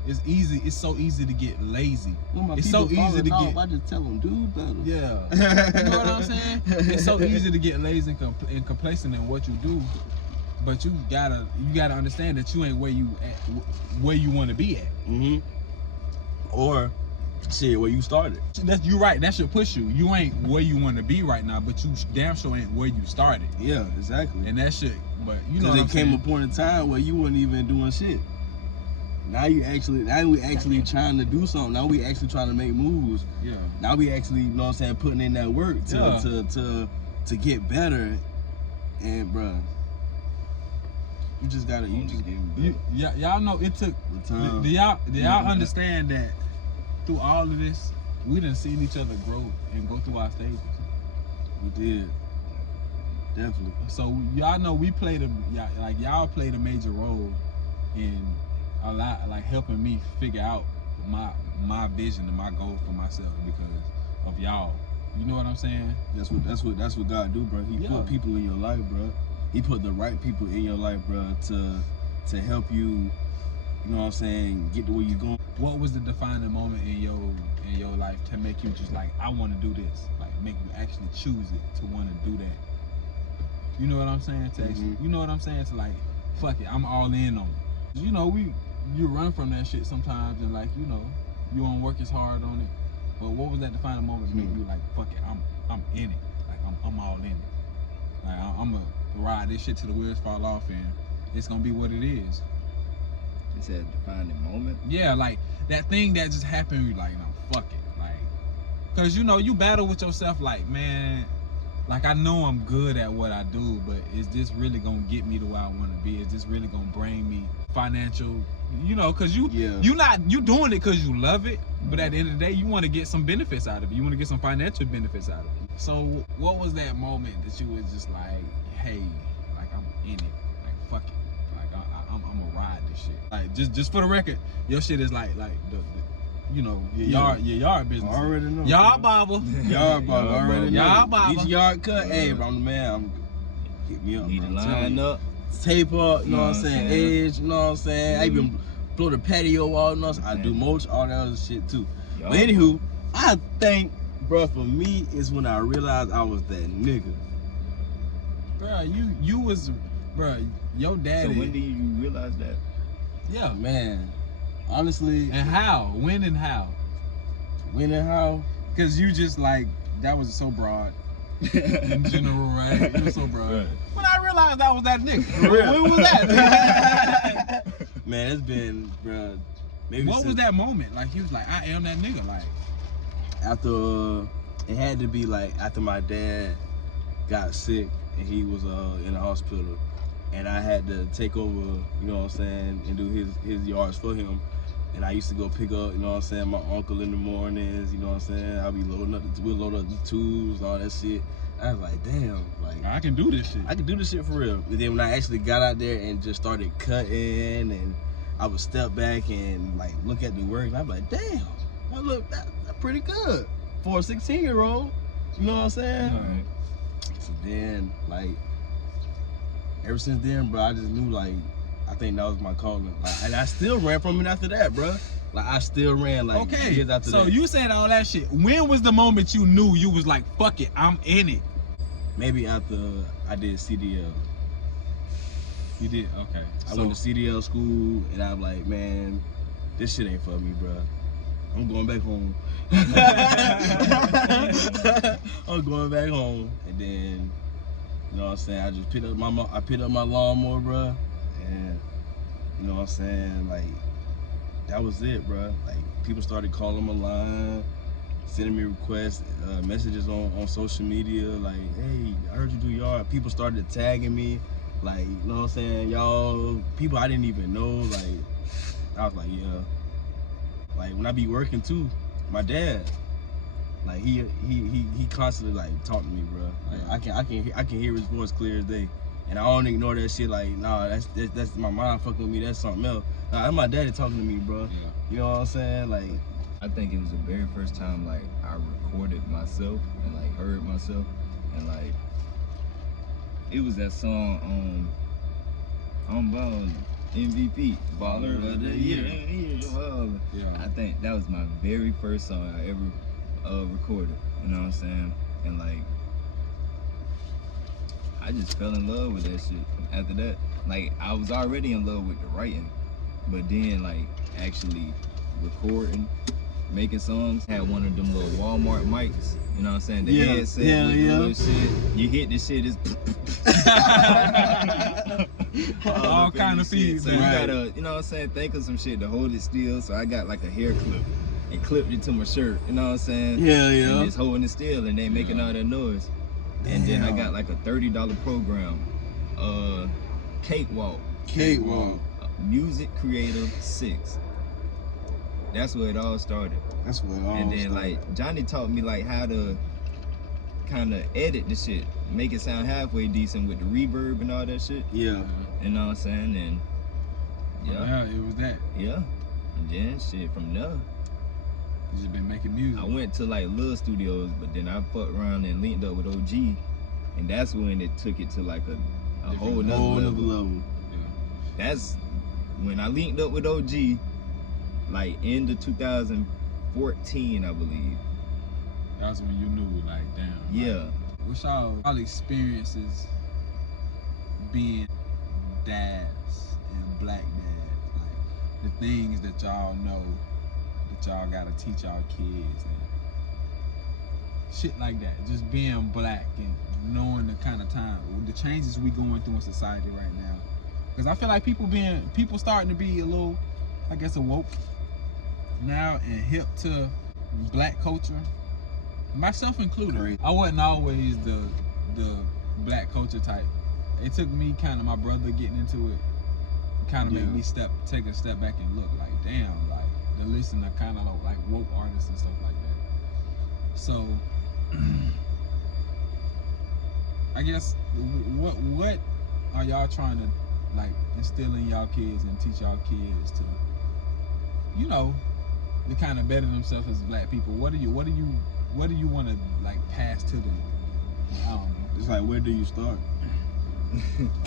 it's so easy to get lazy. When my It's people so easy to falling get. off, I just tell them, do better. Yeah. You know what I'm saying? It's so easy to get lazy and complacent in what you do, but you gotta understand that you ain't where you want to be at. Mm-hmm. or shit where you started. You right. That should push you. You ain't where you want to be right now, but you damn sure ain't where you started. Yeah, exactly. And that shit. But you know, there came a point in time where you weren't even doing shit. Now we actually trying to do something. Now we actually trying to make moves. Yeah. Now we actually, you know what I'm saying, putting in that work to get better. And bruh, you just gotta y'all know it took the time. Do y'all understand that through all of this, we done seen each other grow and go through our stages. We did. Definitely. So y'all know we played y'all played a major role in a lot, like helping me figure out my vision and my goal for myself because of y'all. You know what I'm saying? That's what God do, bro. He put people in your life, bro. He put the right people in your life, bro, to help you. You know what I'm saying? Get to where you going. What was the defining moment in your life to make you just like, I want to do this? Like make you actually choose it to want to do that. You know what I'm saying? To actually, you know what I'm saying? To like, fuck it, I'm all in on it. You know, you run from that shit sometimes, and like, you know, you don't work as hard on it. But what was that defining moment to make you like, fuck it, I'm in it. Like I'm all in it. Like I'm gonna ride this shit till the wheels fall off, and it's gonna be what it is. It's a defining moment. Yeah, like that thing that just happened. You like, no, fuck it, like, cause you know you battle with yourself. Like, man, like I know I'm good at what I do, but is this really gonna get me to where I want to be? Is this really gonna bring me financial? You know, cause you doing it cause you love it, but at the end of the day, you want to get some benefits out of it. You want to get some financial benefits out of it. So, what was that moment that you was just like, hey, like I'm in it, like fuck it. I'm gonna ride this shit. Like just for the record, your shit is like the you know, your yard business. I already know. Yard barber. Yard barber. I already know. Yard barber. Need your yard cut. Hey, bro, I'm the man. Hit me up. Need to line up. Tape up. You know what I'm saying? Edge. You know what I'm saying? I even blow the patio wall. You know what I'm saying? I do mulch, all that other shit too. But anywho, I think, bro, for me, is when I realized I was that nigga. Bro, you was, bro, your daddy. So when did you realize that? Yeah, man. Honestly. And how? When and how? When and how? Cause you just like, that was so broad. In general, right? It was so broad. Right. When I realized I was that nigga. When was that? Man, it's been, bro. Maybe what was that moment? Like he was like, I am that nigga. Like after, it had to be like after my dad got sick and he was in the hospital, and I had to take over, you know what I'm saying, and do his yards for him. And I used to go pick up, you know what I'm saying, my uncle in the mornings, you know what I'm saying. I'll be we'll load up the tools, all that shit. I was like, damn, like I can do this shit. I can do this shit for real. And then when I actually got out there and just started cutting, and I would step back and like look at the work, and I'm like, damn, that's pretty good for a 16-year-old. You know what I'm saying? All right. So then, like, ever since then, bro, I just knew, like, I think that was my calling. Like, and I still ran from it after that, bro. Like, I still ran, like, years after that. So you said all that shit. When was the moment you knew you was like, fuck it, I'm in it? Maybe after I did CDL. You did? Okay. I went to CDL school, and I'm like, man, this shit ain't for me, bro. I'm going back home. I'm going back home. And then, you know what I'm saying, I just picked up my lawnmower, bro. And, you know what I'm saying, like, that was it, bro. Like, people started calling my line, sending me requests, messages on social media, like, hey, I heard you do yard. People started tagging me, like, you know what I'm saying, y'all, people I didn't even know, like, I was like, yeah. Like, when I be working too, my dad, like, he constantly, like, talk to me, bro. Like, I can hear his voice clear as day. And I don't ignore that shit like, nah, that's my mind fucking with me, that's something else. Nah, that's my daddy talking to me, bro. Yeah. You know what I'm saying? Like, I think it was the very first time, like, I recorded myself and, like, heard myself. And, like, it was that song, MVP, Baller of the Year. Yeah. I think that was my very first song I ever recorded, you know what I'm saying? And, like, I just fell in love with that shit after that. Like, I was already in love with the writing, but then, like, actually recording making songs. Had one of them little Walmart mics. You know what I'm saying? The Yeah, headset hell with yeah. the little shit. You hit the shit, it's All up in kind this of shit. feeds. So you Right. gotta, you know what I'm saying, think of some shit to hold it still. So I got like a hair clip and clipped it to my shirt. You know what I'm saying? Hell And yeah. it's holding it still and they making all that noise. And then I Damn. got like a $30 program, Cakewalk, Cakewalk. Music Creator 6. That's where it all started. That's what it all And then started. like Johnny taught me like how to kind of edit the shit, make it sound halfway decent with the reverb and all that shit. Yeah. You know what I'm saying? And Yeah, it was that. yeah. And then shit from there, You just been making music. I went to like little studios, but then I fucked around and linked up with OG, and that's when it took it to like a whole nother Whole level. nother level. That's when I linked up with OG, like end of 2014, I believe. That was when you knew, like, damn. Yeah. What's y'all experiences being dads and black dads? Like the things that y'all know that y'all gotta teach y'all kids and shit like that. Just being black and knowing the kind of time, the changes we going through in society right now. Because I feel like people starting to be a little, I guess, awoke now and hip to black culture. Myself included. Great. I wasn't always the black culture type. It took me kind of my brother getting into it, kind of Yeah. made me take a step back and look like, damn, like to listen to kind of like woke artists and stuff like that. So, I guess what are y'all trying to like instill in y'all kids and teach y'all kids to, you know, to kind of better themselves as black people? What do you want to like pass to them? I don't know. It's like, where do you start?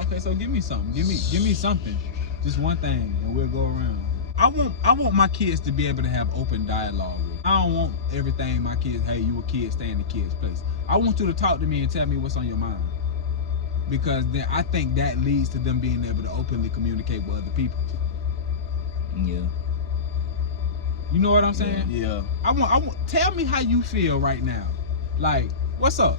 Okay, so give me something. Give me something. Just one thing, and we'll go around. I want my kids to be able to have open dialogue with me. I don't want everything my kids, hey, you a kid, stay in the kid's place. I want you to talk to me and tell me what's on your mind. Because then I think that leads to them being able to openly communicate with other people. Yeah. You know what I'm saying? Yeah. I want tell me how you feel right now. Like, what's up?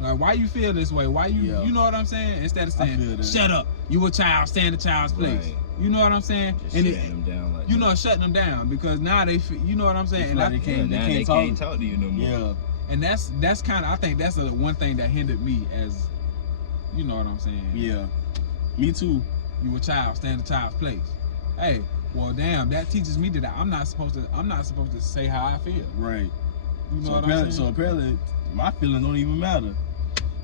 Like, why you feel this way? Why you Yeah. you know what I'm saying? Instead of I feel saying, that. shut up, you a child, stay in the child's place. Right. You know what I'm saying? Just And shutting them down like you that. know, shutting them down because now they feel, you know what I'm saying? It's And, like I, they Yeah, can't, now they they can't can't talk to you no more. Yeah. and that's kind of, I think that's the one thing that hindered me as, you know what I'm saying? Yeah. Me too. You a child, stay in the child's place. Hey, well, damn, that teaches me that I'm not supposed to say how I feel. Right. You know So what I'm apparently, saying? so apparently, my feelings don't even matter.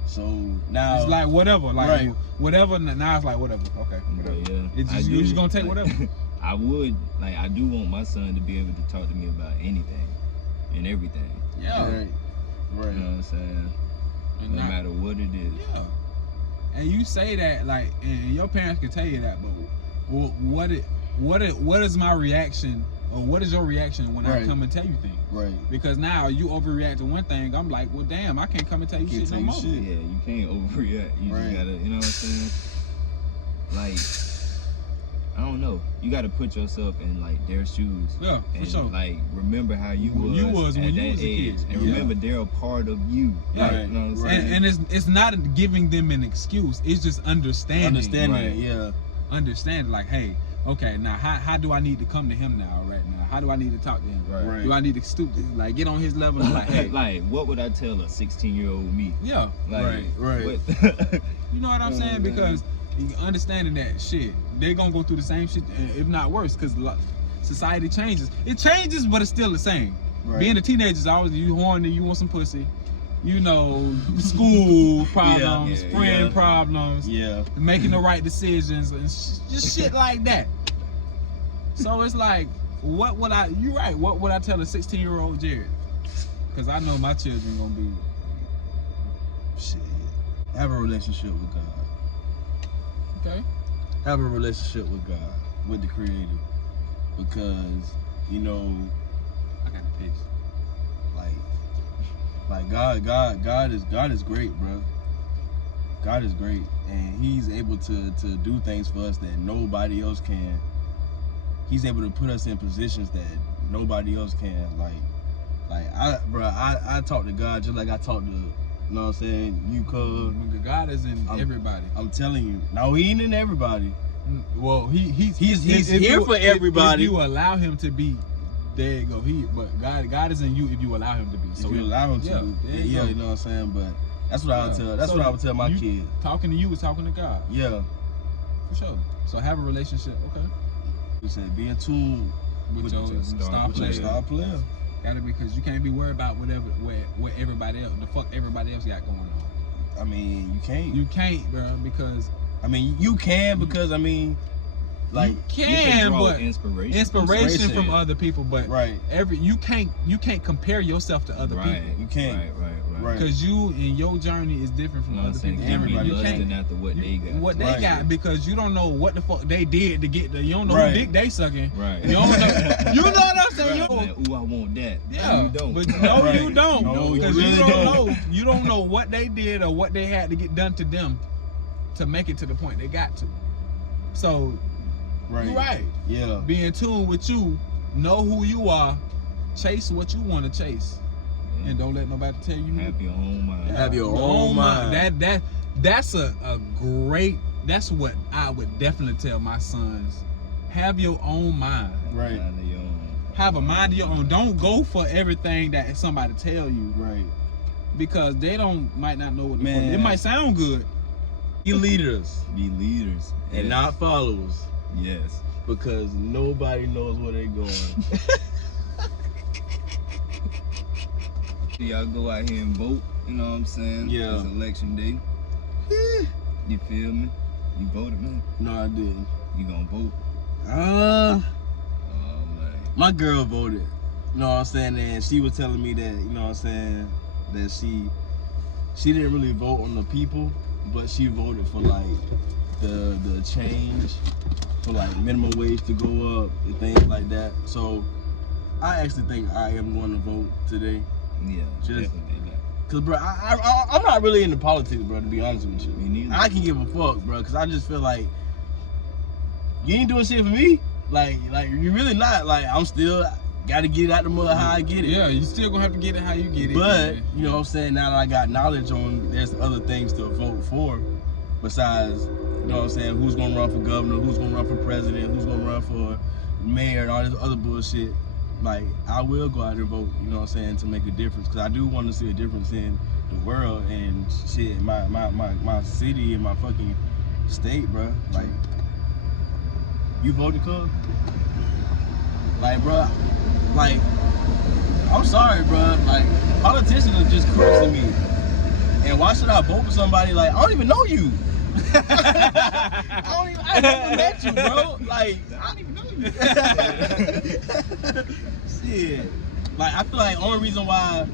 So now It's like whatever, like Right. whatever. Now it's like whatever. Okay. But yeah. It's I just, you do, just gonna take like, whatever. I would, like, I do want my son to be able to talk to me about anything and everything. Yeah. Right. You know what Right. I'm saying? And No not- matter what it is. Yeah. And you say that like, and your parents can tell you that, but what is my reaction, or what is your reaction when I Right. come and tell you things? Right. Because now you overreact to one thing. I'm like, well, damn, I can't come and tell you Can't shit tell no you more. shit. Yeah, you can't overreact. You Right. just gotta, you know what I'm saying? Like, I don't know. You gotta put yourself in like their shoes. Yeah, for And sure. like remember how you When was, you was at when you that was a age. kid. And Yeah. remember they're a part of you. Yeah. Like, Right. you know what I'm Right. saying? And it's not giving them an excuse. It's just understanding. Understanding. Right. Yeah. Understand, like, hey, okay, now how do I need to come to him now, right now? How do I need to talk to him? Right. Right. Do I need to like get on his level and like, hey, Like, what would I tell a 16-year-old me? yeah, Like, Right. What? you know what I'm Oh, saying? man. Because understanding that shit, they're gonna go through the same shit, if not worse, because society changes. It changes, but it's still the same. Right. Being a teenager is always you horny, you want some pussy, you know, school problems, Yeah, friend yeah. problems, Yeah. making the right decisions, and just shit like that. So it's like, what would I? You're right. What would I tell a 16-year-old Jared? Because I know my children gonna be. Shit. Have a relationship with God. Okay. Have a relationship with God, with the Creator, because you know, I got to piss. like God is great, bro. God is great, and He's able to do things for us that nobody else can. He's able to put us in positions that nobody else can. Like I talk to God just like I talk to, you know what I'm saying, you, cuz. God is in everybody. I'm telling you. No, he ain't in everybody. Well, he's here for everybody. If you allow him to be, there you go. But God is in you if you allow him to be. So if you allow him to, you know what I'm saying. But that's what I would tell. That's what I would tell my kid. Talking to you is talking to God. Yeah, for sure. So have a relationship. Okay. You said be in tune with your star player. Gotta be, because you can't be worried about what everybody else, the fuck everybody else got going on. I mean, you can't. You can't, bro, because. I mean, you can, because I mean, like you can draw but inspiration from other people, but you can't compare yourself to other people. You can't. Right. Because you and your journey is different from other people. Everybody lusting after what they got. What they got, because you don't know what the fuck they did to get there. You don't know who dick they sucking. Right. You don't know. You know what I'm saying? Ooh, I want that. Yeah. No, you don't. But no, you don't. No, because you don't know. You don't know what they did or what they had to get done to them to make it to the point they got to. So, you're right. Yeah. Be in tune with you. Know who you are. Chase what you want to chase. And don't let nobody tell you. Have your own mind. Have your own mind. That's a great. That's what I would definitely tell my sons. Have your own mind. Right. Have a mind of your own. Don't go for everything that somebody tell you. Right. Because they might not know what the fuck. It might sound good. Be leaders. Be leaders. And not followers. Yes. Because nobody knows where they're going. Y'all go out here and vote, you know what I'm saying? Yeah. It's election day. You feel me? You voted, man? No, I didn't. You gonna vote? Oh, man. My girl voted. You know what I'm saying? And she was telling me that, you know what I'm saying, that she didn't really vote on the people, but she voted for like the change, for like minimum wage to go up and things like that. So I actually think I am going to vote today. Yeah, just cause, bro, I'm not really into politics, bro. To be honest with you, me neither. I can give a fuck, bro, cause I just feel like you ain't doing shit for me. Like you really not. Like I'm still gotta get it out the mud how I get it. Yeah, you still gonna have to get it how you get it. But you know what I'm saying. Now that I got knowledge on, there's other things to vote for, besides, you know what I'm saying, who's gonna run for governor, who's gonna run for president, who's gonna run for mayor, and all this other bullshit. Like, I will go out there and vote, you know what I'm saying, to make a difference. Because I do want to see a difference in the world and shit, my city and my fucking state, bro. Like, you voted, cuz? Like, bro, like, I'm sorry, bro. Like, politicians are just crooks to me. And why should I vote for somebody, like, I don't even know you. I never met you, bro. Like, I don't even know you. Shit. Like, I feel like the only reason why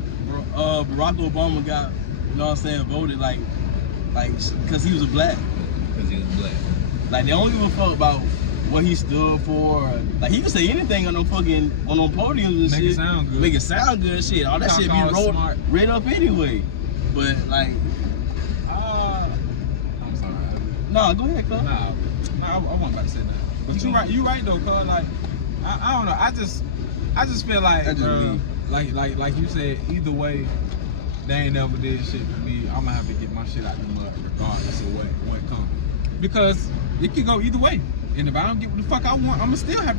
Barack Obama got, you know what I'm saying, voted, like, because he was a black. Because he was black. Like, they don't give a fuck about what he stood for. Like, he can say anything on them podiums and shit. Make it sound good. Make it sound good and shit. All that shit be read up anyway. But, like, I'm sorry. No, go ahead, cuz. Nah, I wasn't about to say that. But you right though, cuz. Like, I don't know. I just feel like, like you said, either way, they ain't never did shit for me. I'm gonna have to get my shit out the mud regardless of what comes. Because it could go either way. And if I don't get what the fuck I want, I'ma still have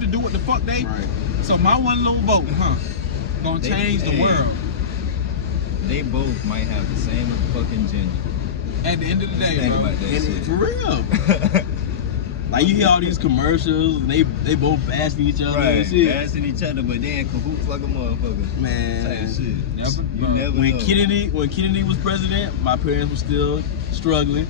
to do what the fuck they. Right. So my one little vote, gonna change the world. They both might have the same fucking gender. At the end of the day, bro. For real. Like, you hear all these commercials and they both bashing each other and shit. Bashing each other, but they in cahoots like a motherfucker. Man. Type shit. You never when know. Kennedy was president, my parents were still struggling.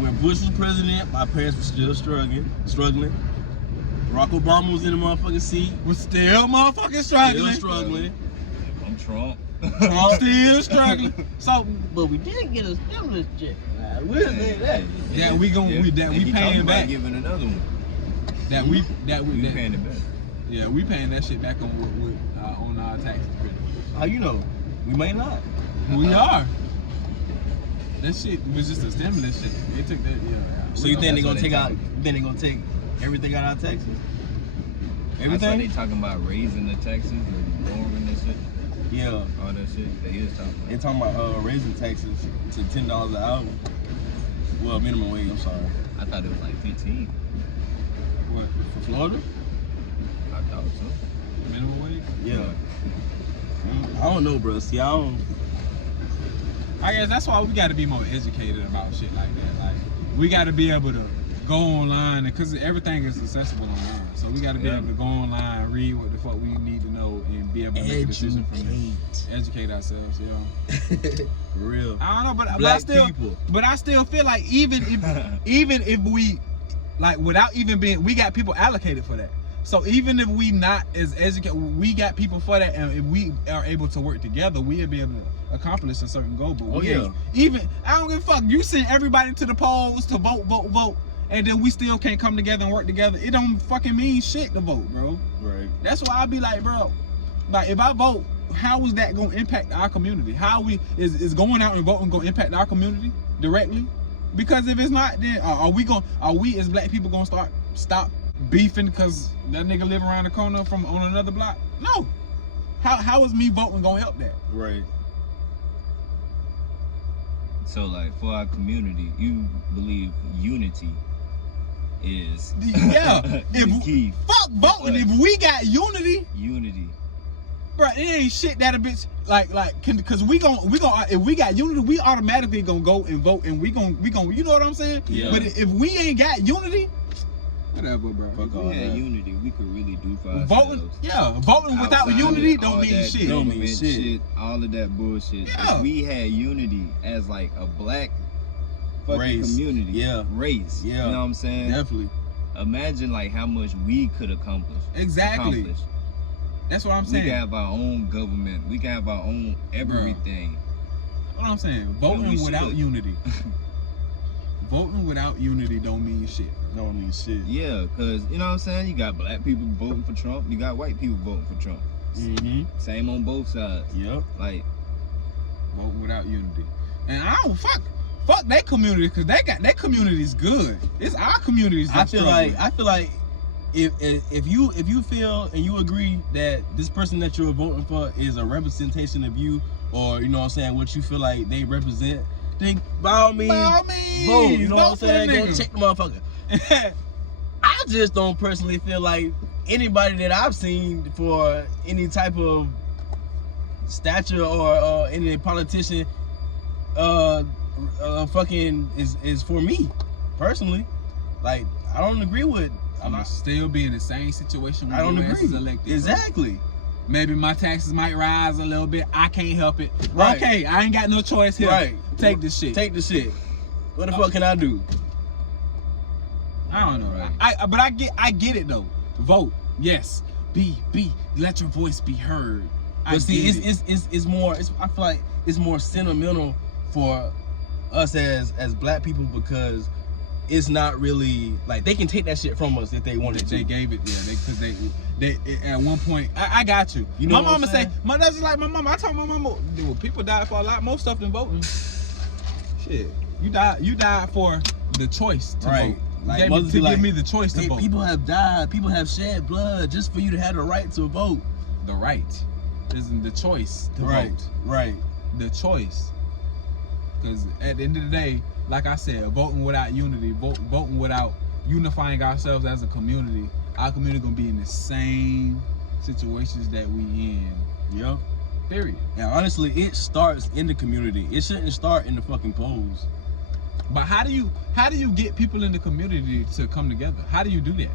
When Bush was president, my parents were still struggling. Barack Obama was in the motherfucking seat. Was still motherfucking struggling. Still struggling. I'm Trump. Trump still struggling. So, but we did get a stimulus check. We'll say that. Yeah, we paying back. Giving another one. We paying it back. Yeah, we paying that shit back on our taxes. How you know? We may not. We are. That shit was just a stimulus shit. They took that. Yeah. So you think they're gonna take out? You think they're gonna take everything out of our taxes? Everything? They talking about raising the taxes or lowering that shit. Yeah. All that shit they is talking about. They talking about raising taxes to $10 an hour. Well, minimum wage. I'm sorry. I thought it was like 15. What for Florida? I thought so. Minimum wage? Yeah. I don't know, bro. See, I guess that's why we got to be more educated about shit like that. Like, we got to be able to go online, because everything is accessible online. So we got to be able to go online, read what the fuck we need to know, and be able to make a decision from it. Educate ourselves, yeah. For real. I don't know, Black but I still feel like even if we, like, without even being, we got people allocated for that. So even if we not as educated, we got people for that, and if we are able to work together, we'll be able to accomplish a certain goal. But even I don't give a fuck. You send everybody to the polls to vote, and then we still can't come together and work together. It don't fucking mean shit to vote, bro. Right. That's why I be like, bro, like, if I vote, how is that gonna impact our community? How is going out and voting gonna impact our community directly? Because if it's not, then are we as black people gonna stop beefing because that nigga live around the corner from on another block? No. How is me voting gonna help that? Right. So, like, for our community, you believe unity is the key. Fuck voting. If we got unity, bro, it ain't shit that a bitch cause we gon' if we got unity, we automatically gonna go and vote, and we gon' you know what I'm saying? Yeah. But if we ain't got unity, whatever, bro. If we had unity, we could really do for ourselves. Voting without unity don't mean shit. Don't mean shit. All of that bullshit. Yeah. If we had unity as like a black fucking race. community, race. Yeah. You know what I'm saying? Definitely. Imagine like how much we could accomplish. Exactly. That's what I'm saying. We can have our own government. We can have our own everything. What I'm saying, voting without unity. Voting without unity don't mean shit. Don't mean shit. Yeah, cause you know what I'm saying. You got black people voting for Trump. You got white people voting for Trump. Same on both sides. Yep. Like, voting without unity. And I don't fuck that community, because they got that community's good. It's our community's. I feel like if you feel and you agree that this person that you're voting for is a representation of you, or you know what I'm saying, what you feel like they represent, then by all means vote. You know what I'm saying? Go check the motherfucker. I just don't personally feel like anybody that I've seen for any type of stature or any politician fucking is for me personally. Like, I don't agree with. I'm still be in the same situation when I don't agree. Is elected. Exactly. Bro. Maybe my taxes might rise a little bit. I can't help it. Right. Okay, I ain't got no choice here. Right. Take the shit. Take the shit. What the fuck can I do? I don't know. Right. But I get it though. Vote. Yes. Be. Let your voice be heard. But see, it's more. I feel like it's more sentimental for us as black people, because it's not really like they can take that shit from us if they wanted to. They gave it, because they at one point. I got you. You know, my mama say, that's just like my mama. I told my mama, dude, people died for a lot more stuff than voting. Shit, you died for the choice to vote. Like, give me the choice to vote. People have died. People have shed blood just for you to have the right to vote. The right isn't the choice to vote. Right. The choice. Because at the end of the day, like I said, voting without unity, voting without unifying ourselves as a community, our community gonna be in the same situations that we in. Yep. Period. And honestly, it starts in the community. It shouldn't start in the fucking polls. But how do you get people in the community to come together? How do you do that?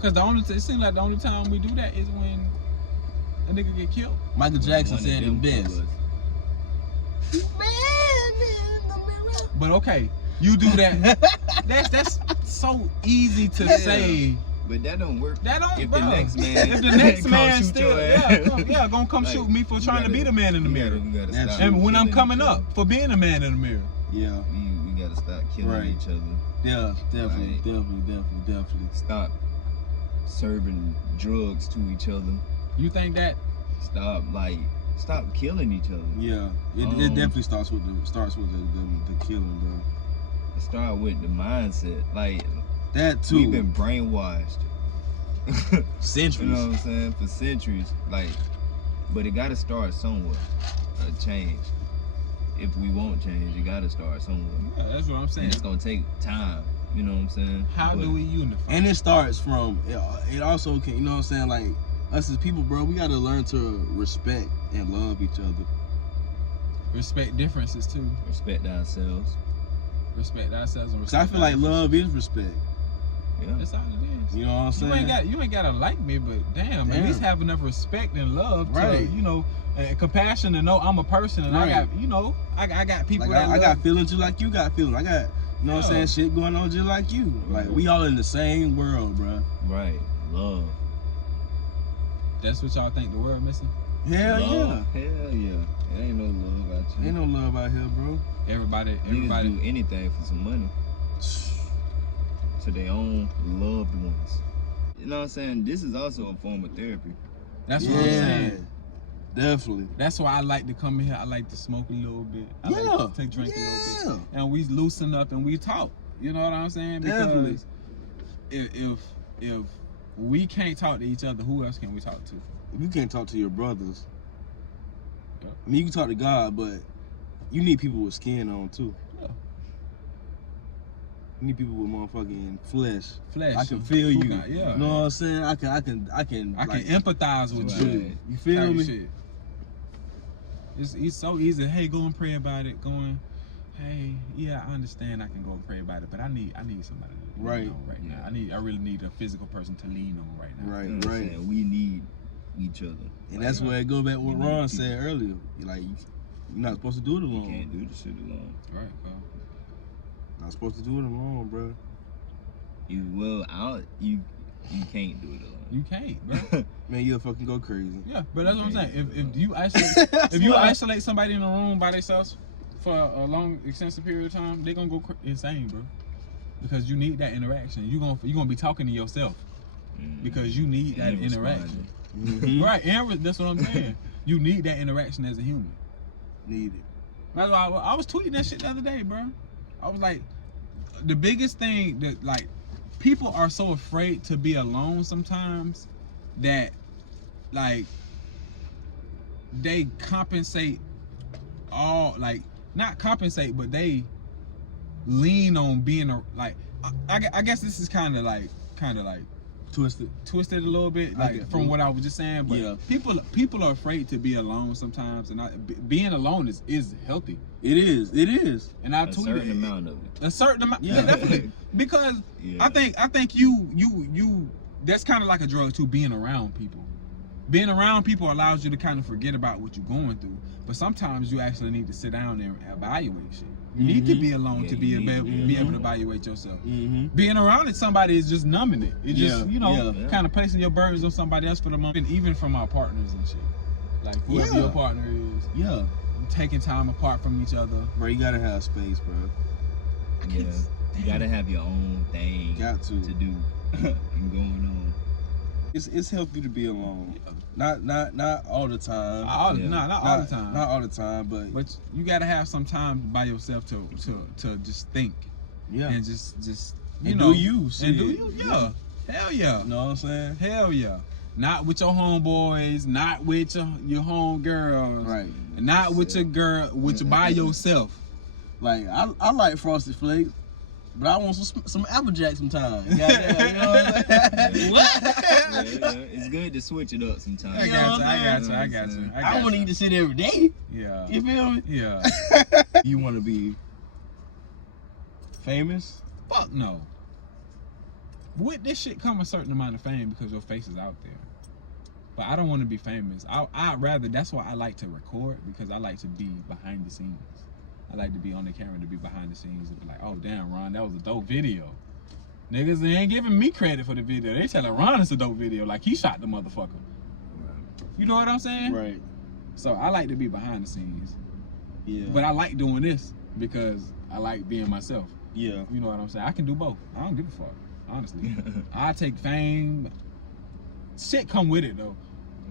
Because it seems like the only time we do that is when a nigga get killed. Michael Jackson said it best. But okay, you do that. that's so easy to say. But that don't work. That don't. If bro. the next man, if the next man shoot still, gonna come like, shoot me for trying to be the man in the mirror. We gotta stop and when I'm killing coming each up other. for being a man in the mirror. Yeah. We gotta stop killing each other. Yeah, definitely, Like, definitely. Stop serving drugs to each other. You think that? Stop killing each other. Yeah, it definitely starts with the killing, bro. It start with the mindset. Like, that too. we've been brainwashed. Centuries. You know what I'm saying? For centuries. Like, but it gotta start somewhere. A change. If we won't change, it gotta start somewhere. Yeah, that's what I'm saying. And it's gonna take time. You know what I'm saying? How do we unify? And it starts from, it also can, you know what I'm saying, like, us as people, bro, we gotta learn to respect and love each other. Respect differences too. Respect ourselves. Respect ourselves and Cause I respect. feel like love is respect. Yeah. That's all it is. You know what I'm saying? You ain't gotta like me, but damn, at least have enough respect and love Right. to, you know, compassion to know I'm a person and Right. I got, you know, I got people Like that I got feelings just like you got feelings. I got, you know what I'm Yeah. saying, shit going on just like you. Like, we all in the same world, bro. Right. Love. That's what y'all think the world missing? Hell Love. Hell yeah. It ain't no love out yeah. here. Ain't no love out here, bro. Everybody Niggas do anything for some money. To their own loved ones. You know what I'm saying? This is also a form of therapy. that's what I'm saying. Definitely. That's why I like to come in here. I like to smoke a little bit. I like to drink a little bit. And we loosen up and we talk. You know what I'm saying? Because Definitely. if we can't talk to each other, who else can we talk to? You can't talk to your brothers. Yeah. I mean, you can talk to God, but you need people with skin on too. Yeah. You need people with motherfucking flesh. Flesh. I can feel you. Yeah. You know what I'm saying? I can like, empathize with Right. you. You feel Type me? shit. It's so easy. Hey, go and pray about it. Going, hey, yeah, I understand. I can go and pray about it, but I need somebody to Right. lean on right now. I really need a physical person to lean on right now. Right, You know what I'm right. saying? We need each other. And that's where it go back what You need Ron people. said earlier. Like, you're not supposed to do it You alone. can't do this shit alone. Right. Not supposed to do it alone, bro. You can't do it alone. You can't, bro. Man, you'll fucking go crazy. Yeah, but that's what I'm Okay. saying. If you isolate, if you isolate somebody in a room by themselves for a long, extensive period of time, they're gonna go insane, bro. Because you need that interaction. You're gonna be talking to yourself because you need that And interaction. responding. Right, and that's what I'm saying. You need that interaction as a human. Need it. That's why I was tweeting that shit the other day, bro. I was like, the biggest thing that, like, people are so afraid to be alone sometimes that, like, they compensate all, like, not compensate, but they lean on being like, I guess this is kind of like Twisted. twisted a little bit, I like get from you. what I was just saying. But Yeah. people are afraid to be alone sometimes, and being alone is healthy. It is. It is. And I A tweeted certain amount of it. a certain amount, Yeah. definitely, because Yeah. I think you that's kind of like a drug too. Being around people allows you to kind of forget about what you're going through. But sometimes you actually need to sit down and evaluate shit. You need to be alone Yeah, to you be need- able to evaluate yourself. Mm-hmm. Being around somebody is just numbing it. It just, Yeah, you know, yeah. kind of placing your burdens on somebody else for the moment. Even from our partners and shit. Like whoever Yeah. your partner is, Yeah. taking time apart from each other. Bro, you gotta have space, bro. Yeah. You gotta have your own thing Got to. do and going on. It's healthy to be alone. Not all the time. Not all the time. Not all the time, But you gotta have some time by yourself to just think yeah. and just you And know do you, and shit. do you, yeah. Hell yeah, You know what I'm saying? hell yeah. Not with your homeboys, not with your homegirls, Right. not with your girl, by yourself. Like I like Frosted Flakes, but I want some Apple Jack sometimes. Goddamn, you know what I'm saying? Yeah, it's good to switch it up sometimes. I You know what got I'm you. saying? I got you. I don't want to eat this shit every day. Yeah, You feel me? yeah. You want to be famous? Fuck no. With this shit come a certain amount of fame because your face is out there. But I don't want to be famous. I'd rather, that's why I like to record, because I like to be behind the scenes. I like to be on the camera, to be behind the scenes and be like, oh damn, Ron, that was a dope video. Niggas, they ain't giving me credit for the video. They telling Ron it's a dope video, like he shot the motherfucker. You know what I'm saying? Right. So I like to be behind the scenes. Yeah. But I like doing this because I like being myself. Yeah. You know what I'm saying? I can do both. I don't give a fuck, honestly. I take fame. Shit come with it though.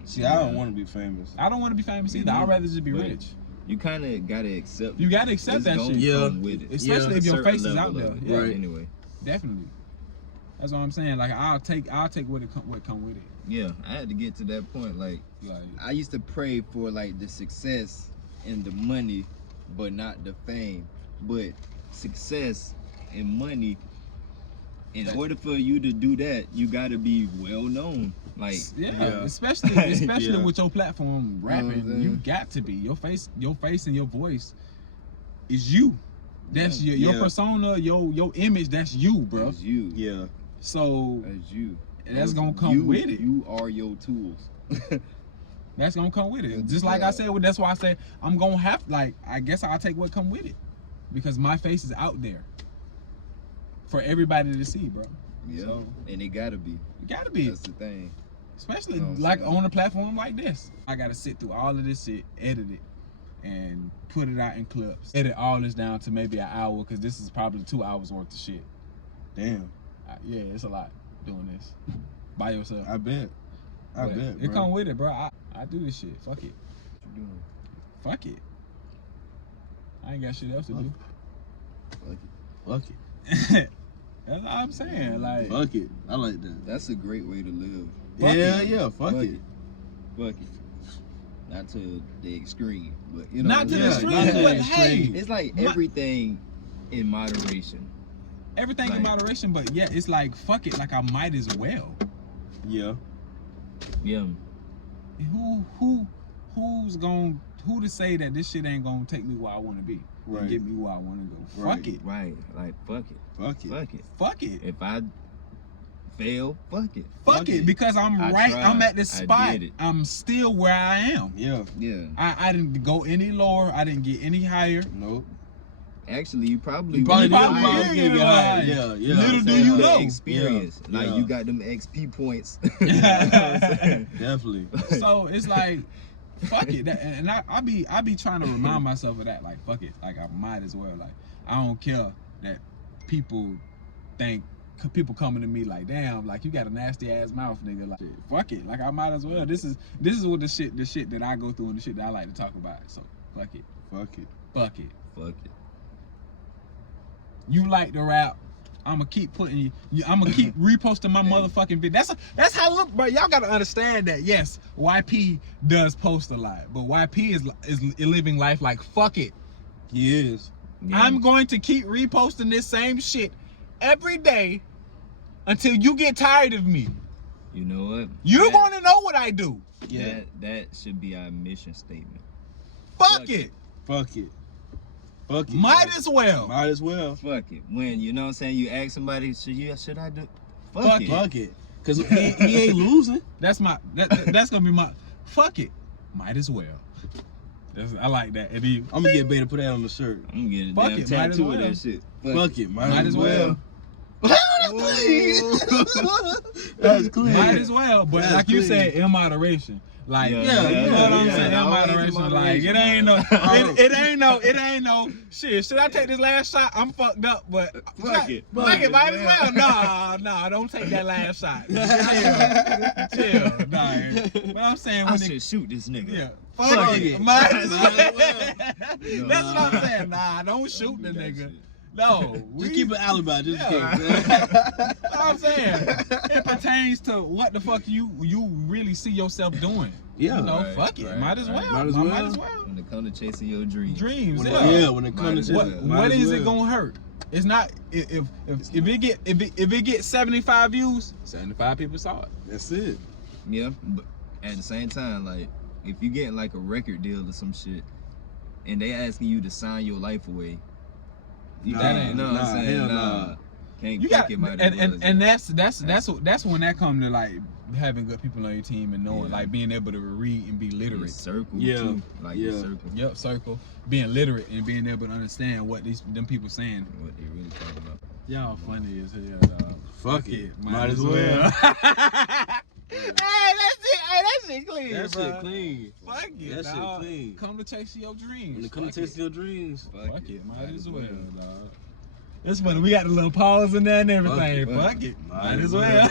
See, I don't want to be famous. I don't want to be famous either. I'd rather just be But rich. You kind of gotta accept. You gotta accept it's that gonna shit. Yeah. come with it. Especially if A your certain face is out level there. of it. Yeah, Right. Anyway. definitely. That's what I'm saying. Like I'll take what come with it. Yeah, I had to get to that point. Like Like I used to pray for like the success and the money, but not the fame. But success and money, in order for you to do that, you gotta be well known. Like especially Yeah. with your platform rapping, saying? you got to be your face and your voice is you. That's your Yeah. persona, your image. That's you, bro. that's you. Yeah. So That's you. that's gonna come with it. You are your tools. That's gonna come with it. Yeah. Just like I said, that's why I say I'm gonna have I guess I'll take what come with it, because my face is out there for everybody to see, bro. Yeah, So and it gotta be. it gotta be, That's the thing. especially You know what I'm like saying? on a platform like this. I gotta sit through all of this shit, edit it, and put it out in clips. Edit all this down to maybe an hour, because this is probably 2 hours worth of shit. Damn. Yeah, it's a lot doing this by yourself. I bet. But bet. it bro. come with it, bro. I do this shit. Fuck it. What you doing? Fuck it. I ain't got shit else to do. Fuck it. That's all I'm saying. Like, Fuck it. I like that. That's a great way to live. Fuck Yeah, it. yeah. Fuck it. Fuck it. Not to the extreme, but you know. not to what the I'm extreme, saying? not to the but extreme. hey, It's like My- everything in moderation. everything in Like- moderation. But yeah, it's like fuck it. Like I might as well. Yeah. Yeah. Who to say that this shit ain't gonna take me where I want to be, Right. and get me where I want to go? Right. Fuck it. Right. Like fuck it. Fuck it. Fuck it. Fuck it. If I fail, fuck it. Fuck it. Because I'm I right. tried. I'm at this I spot. did it. I'm still where I am. Yeah. Yeah. I didn't go any lower. I didn't get any higher. Nope. Actually, you probably probably will. probably did did get get high. high. Yeah. Yeah. Little do Saying you the know. experience. Yeah. Like Yeah. you got them XP points. You know what I'm saying? Definitely. So it's like, fuck it. And I be trying to remind myself of that. Like, fuck it. Like, I might as well. Like, I don't care that people coming to me like, damn, like you got a nasty ass mouth, nigga. Like, shit, fuck it. Like, I might as well. This is what the shit that I go through and the shit that I like to talk about. So fuck it. Fuck it. Fuck it. Fuck it. You like to rap. I'ma keep putting you. I'ma keep reposting my motherfucking video. That's how look, bro. Y'all gotta understand that. Yes, YP does post a lot, but YP is living life like fuck it. He is. Yeah. I'm going to keep reposting this same shit every day until you get tired of me. You know what? You're That- gonna know what I do. Yeah. That should be our mission statement. Fuck Fuck it. Fuck it. Fuck it. Might as well. Might as well. Fuck it. When you know what I'm saying, you ask somebody, should I do? Fuck, Fuck it. Fuck it. Cause he ain't losing. That's gonna be my fuck it. Might as well. I like that. And then, I'm gonna get Bay to put that on the shirt. I'm gonna get a Fuck damn it, might as tattoo of well. that shit. Fuck it. Might as well. That's clean. Might as well, but That's like you clean. said, in moderation. Like, Yeah, you know what I'm yeah, saying? In always in moderation. Like, moderation, it ain't no, man. it ain't no shit. Should I take this last shot? I'm fucked up, but Fuck it. Fuck it, might as well. Nah, don't take that last shot. Chill. Nah. But I'm saying I when should shoot this nigga. yeah. Fuck Fuck it. it. Might as Might as well. That's what I'm saying. Nah, don't shoot the do that nigga. shit. No. Just keep an alibi, just in Yeah. case. That's what I'm saying. It pertains to what the fuck you really see yourself doing. Yeah. You know, Right, fuck it. right, Might as well. right. Might as Might well. as well. When it comes to chasing your dreams. Dreams. When Yeah. yeah, when it Might comes as to well. What is it gonna hurt? It's not if it gets 75 views, 75 people saw it. That's it. Yeah, but at the same time, like if you get like a record deal or some shit, and they asking you to sign your life away, you Nah, can't. Know what I'm nah, saying? hell Nah, nah. can't. You fuck got it, might as well. and that's when that come to like having good people on your team and knowing Yeah. like being able to read and be Your literate. circle Yeah, too, like your yeah. circle, Yep, circle. Being literate and being able to understand what them people saying. what they really talking about. Y'all funny as hell, dog. Fuck it. Might as well. Hey, that's it. Hey, that shit clean, That bro. shit clean. Fuck it, That shit dog. clean. Come to chase your dreams. When it comes to Fuck chasing your dreams. Fuck it, might as well, dog. It's funny. We got the little pause in there and everything. Fuck it, might as well.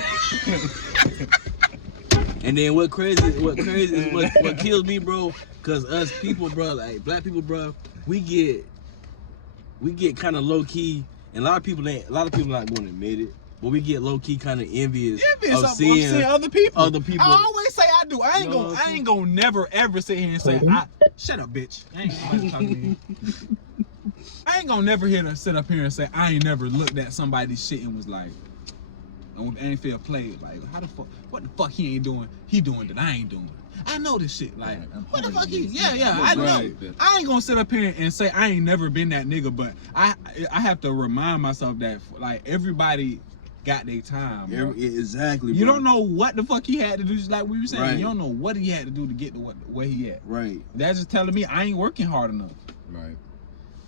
And then what crazy is what kills me, bro, cause us people, bro, like black people, bro, we get kind of low key, and a lot of people not gonna admit it, but we get low key kind of envious Envious of of seeing seeing other people. other people. I always say I do. I ain't You know gonna. what I I'm ain't gonna never ever sit here and say shut up, bitch. I ain't nobody talking to me. I ain't gonna never hear to sit up here and say I ain't never looked at somebody's shit and was like, ain't feel played. Like, how the fuck? What the fuck he ain't doing? He doing that I ain't doing. I know this shit. Like, what the fuck he? Yeah. I know. Right. I ain't gonna sit up here and say I ain't never been that nigga, but I have to remind myself that like everybody got their time. Bro. Exactly. You bro. don't know what the fuck he had to do, just like we were saying. Right. You don't know what he had to do to get to where he at. Right. That's just telling me I ain't working hard enough. Right.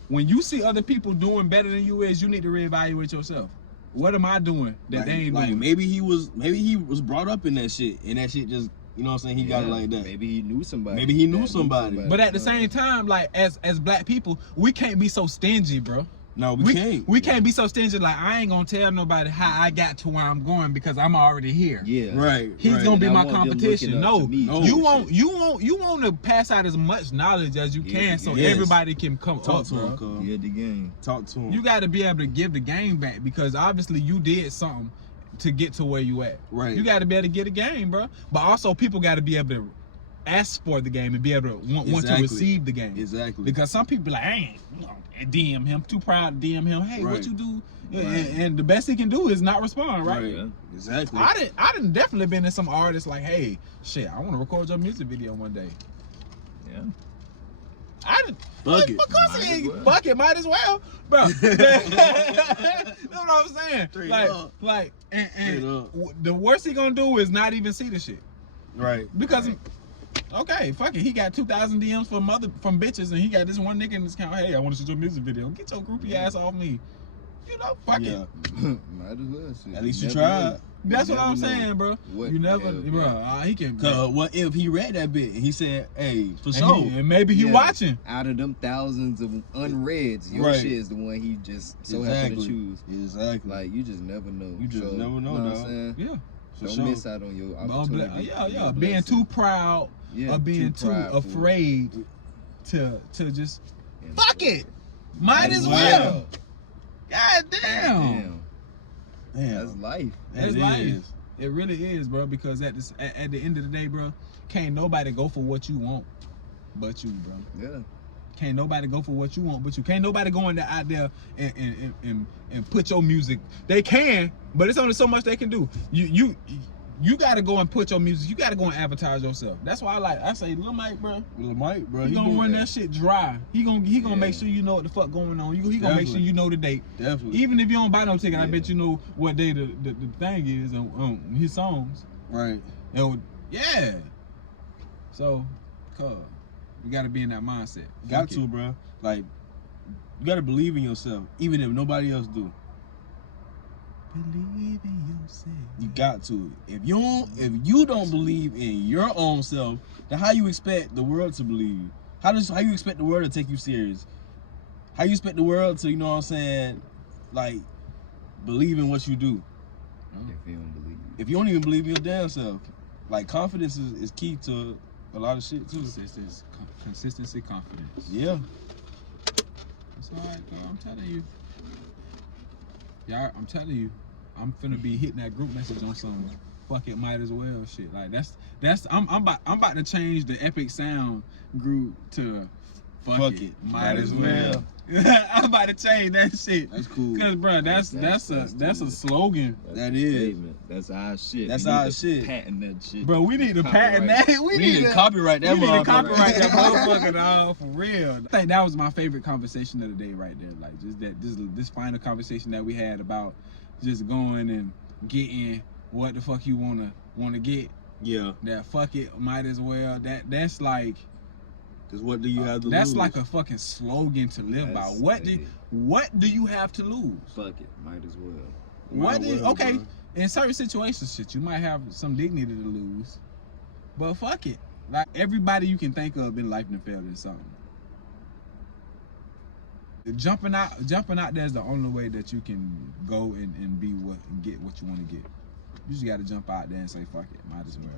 When you see other people doing better than you is, you need to reevaluate yourself. What am I doing that Like, they ain't like doing? maybe he was brought up in that shit, and that shit just, you know what I'm saying, he got it like that. Maybe he knew somebody. Maybe he knew somebody. But at the same time, like as black people, we can't be so stingy, bro. No, we can't. We can't be so stingy. Like I ain't gonna tell nobody how I got to where I'm going because I'm already here. Yeah. Right. He's right. gonna be And I my want them competition. looking up No, to me. No. you want to pass out as much knowledge as you Yeah, can, so yes. everybody can come Talk up, to bro. him, cuz. Yeah, the game. Talk to him. You got to be able to give the game back because obviously you did something to get to where you at. Right. You got to be able to get a game, bro. But also people got to be able to ask for the game and be able to want to Exactly. receive the game. Exactly. Because some people like, I ain't DM him, too proud to DM him. Hey, Right. what you do? Right. And the best he can do is not respond, right? Right. Yeah. Exactly. I didn't definitely been in some artists like, hey, shit, I want to record your music video one day. Yeah. I didn't. Fuck it. Of course Might he as ain't. well. Fuck it, might as well, bro. You know what I'm saying? Straight like, up. like, and Straight up. the worst he gonna do is not even see the shit Right. because. Okay, fuck it. He got 2,000 DMs from bitches, and he got this one nigga in his account. Hey, I want to shoot your music video. Get your groupie ass off me. You know, fuck Yeah. it. Might as well. Shit. At least you never tried. know. That's You what I'm never know. saying, bro. What You never, if, bro. yeah. He can. Cause what if he read that bit and he said, "Hey, for and, sure." and maybe he Yeah. watching. Out of them thousands of unreads, your Right. shit is the one he just so happened to choose. Exactly. Like you just never know. You just So, never know, what I'm dog. saying? Yeah. For Don't sure. miss out on your opportunity. Yeah. Your Being blessing. too proud Yeah, or being too prideful. afraid to just And- fuck it. Might as well. well. God damn. Damn. Damn. That's life. That's It life. is. It really is, bro. Because at the end of the day, bro, can't nobody go for what you want, but you, bro. Yeah. Can't nobody go for what you want, but you. Can't nobody go out there and put your music. They can, but it's only so much they can do. You gotta go and put your music. You gotta go and advertise yourself. That's why I say Lil Mike, bro. Lil Mike, bro. He gonna doing run that shit dry. He gonna Yeah. make sure you know what the fuck going on. He gonna make sure Definitely. you know the date. Definitely. Even if you don't buy no ticket, I Yeah. bet you know what day the thing is on his songs. Right. And yeah. So, cuz you gotta be in that mindset. Got Fuck to, it. bro. Like, you gotta believe in yourself, even if nobody else do. Believe in yourself. You got to. If you don't believe in your own self, then how you expect the world to believe? How you expect the world to take you serious? How you expect the world to, you know what I'm saying, like, believe in what you do? If you don't believe. If you don't even believe in your damn self, like, confidence is key to a lot of shit too. Consistency, confidence. Yeah. That's all right, girl. I'm telling you. Yeah, I'm telling you. I'm finna be hitting that group message on some fuck it, might as well shit. Like that's I'm about to change the Epic Sound group to fuck it, might as well. I'm about to change that shit. That's cool. Cause bro, that's a slogan. That is. Statement. That's our shit. That's We need our to shit. Patent that shit. Bro, we need to patent Copyright. that. We need to copyright that We need to motherfucker. copyright that motherfucker, dog, for real. I think that was my favorite conversation of the day right there. Like just that this final conversation that we had about just going and getting what the fuck you wanna get. Yeah. That fuck it, might as well. That's like Cause what do you have to that's lose? like a fucking slogan to live by. That's What do you have to lose? Fuck it. Might as well. What Might do well, okay, bro. in certain situations, shit, you might have some dignity to lose, but fuck it. Like everybody you can think of in life done failed in something. Jumping out there is the only way that you can go and be and get what you want to get. You just got to jump out there and say fuck it, might as well.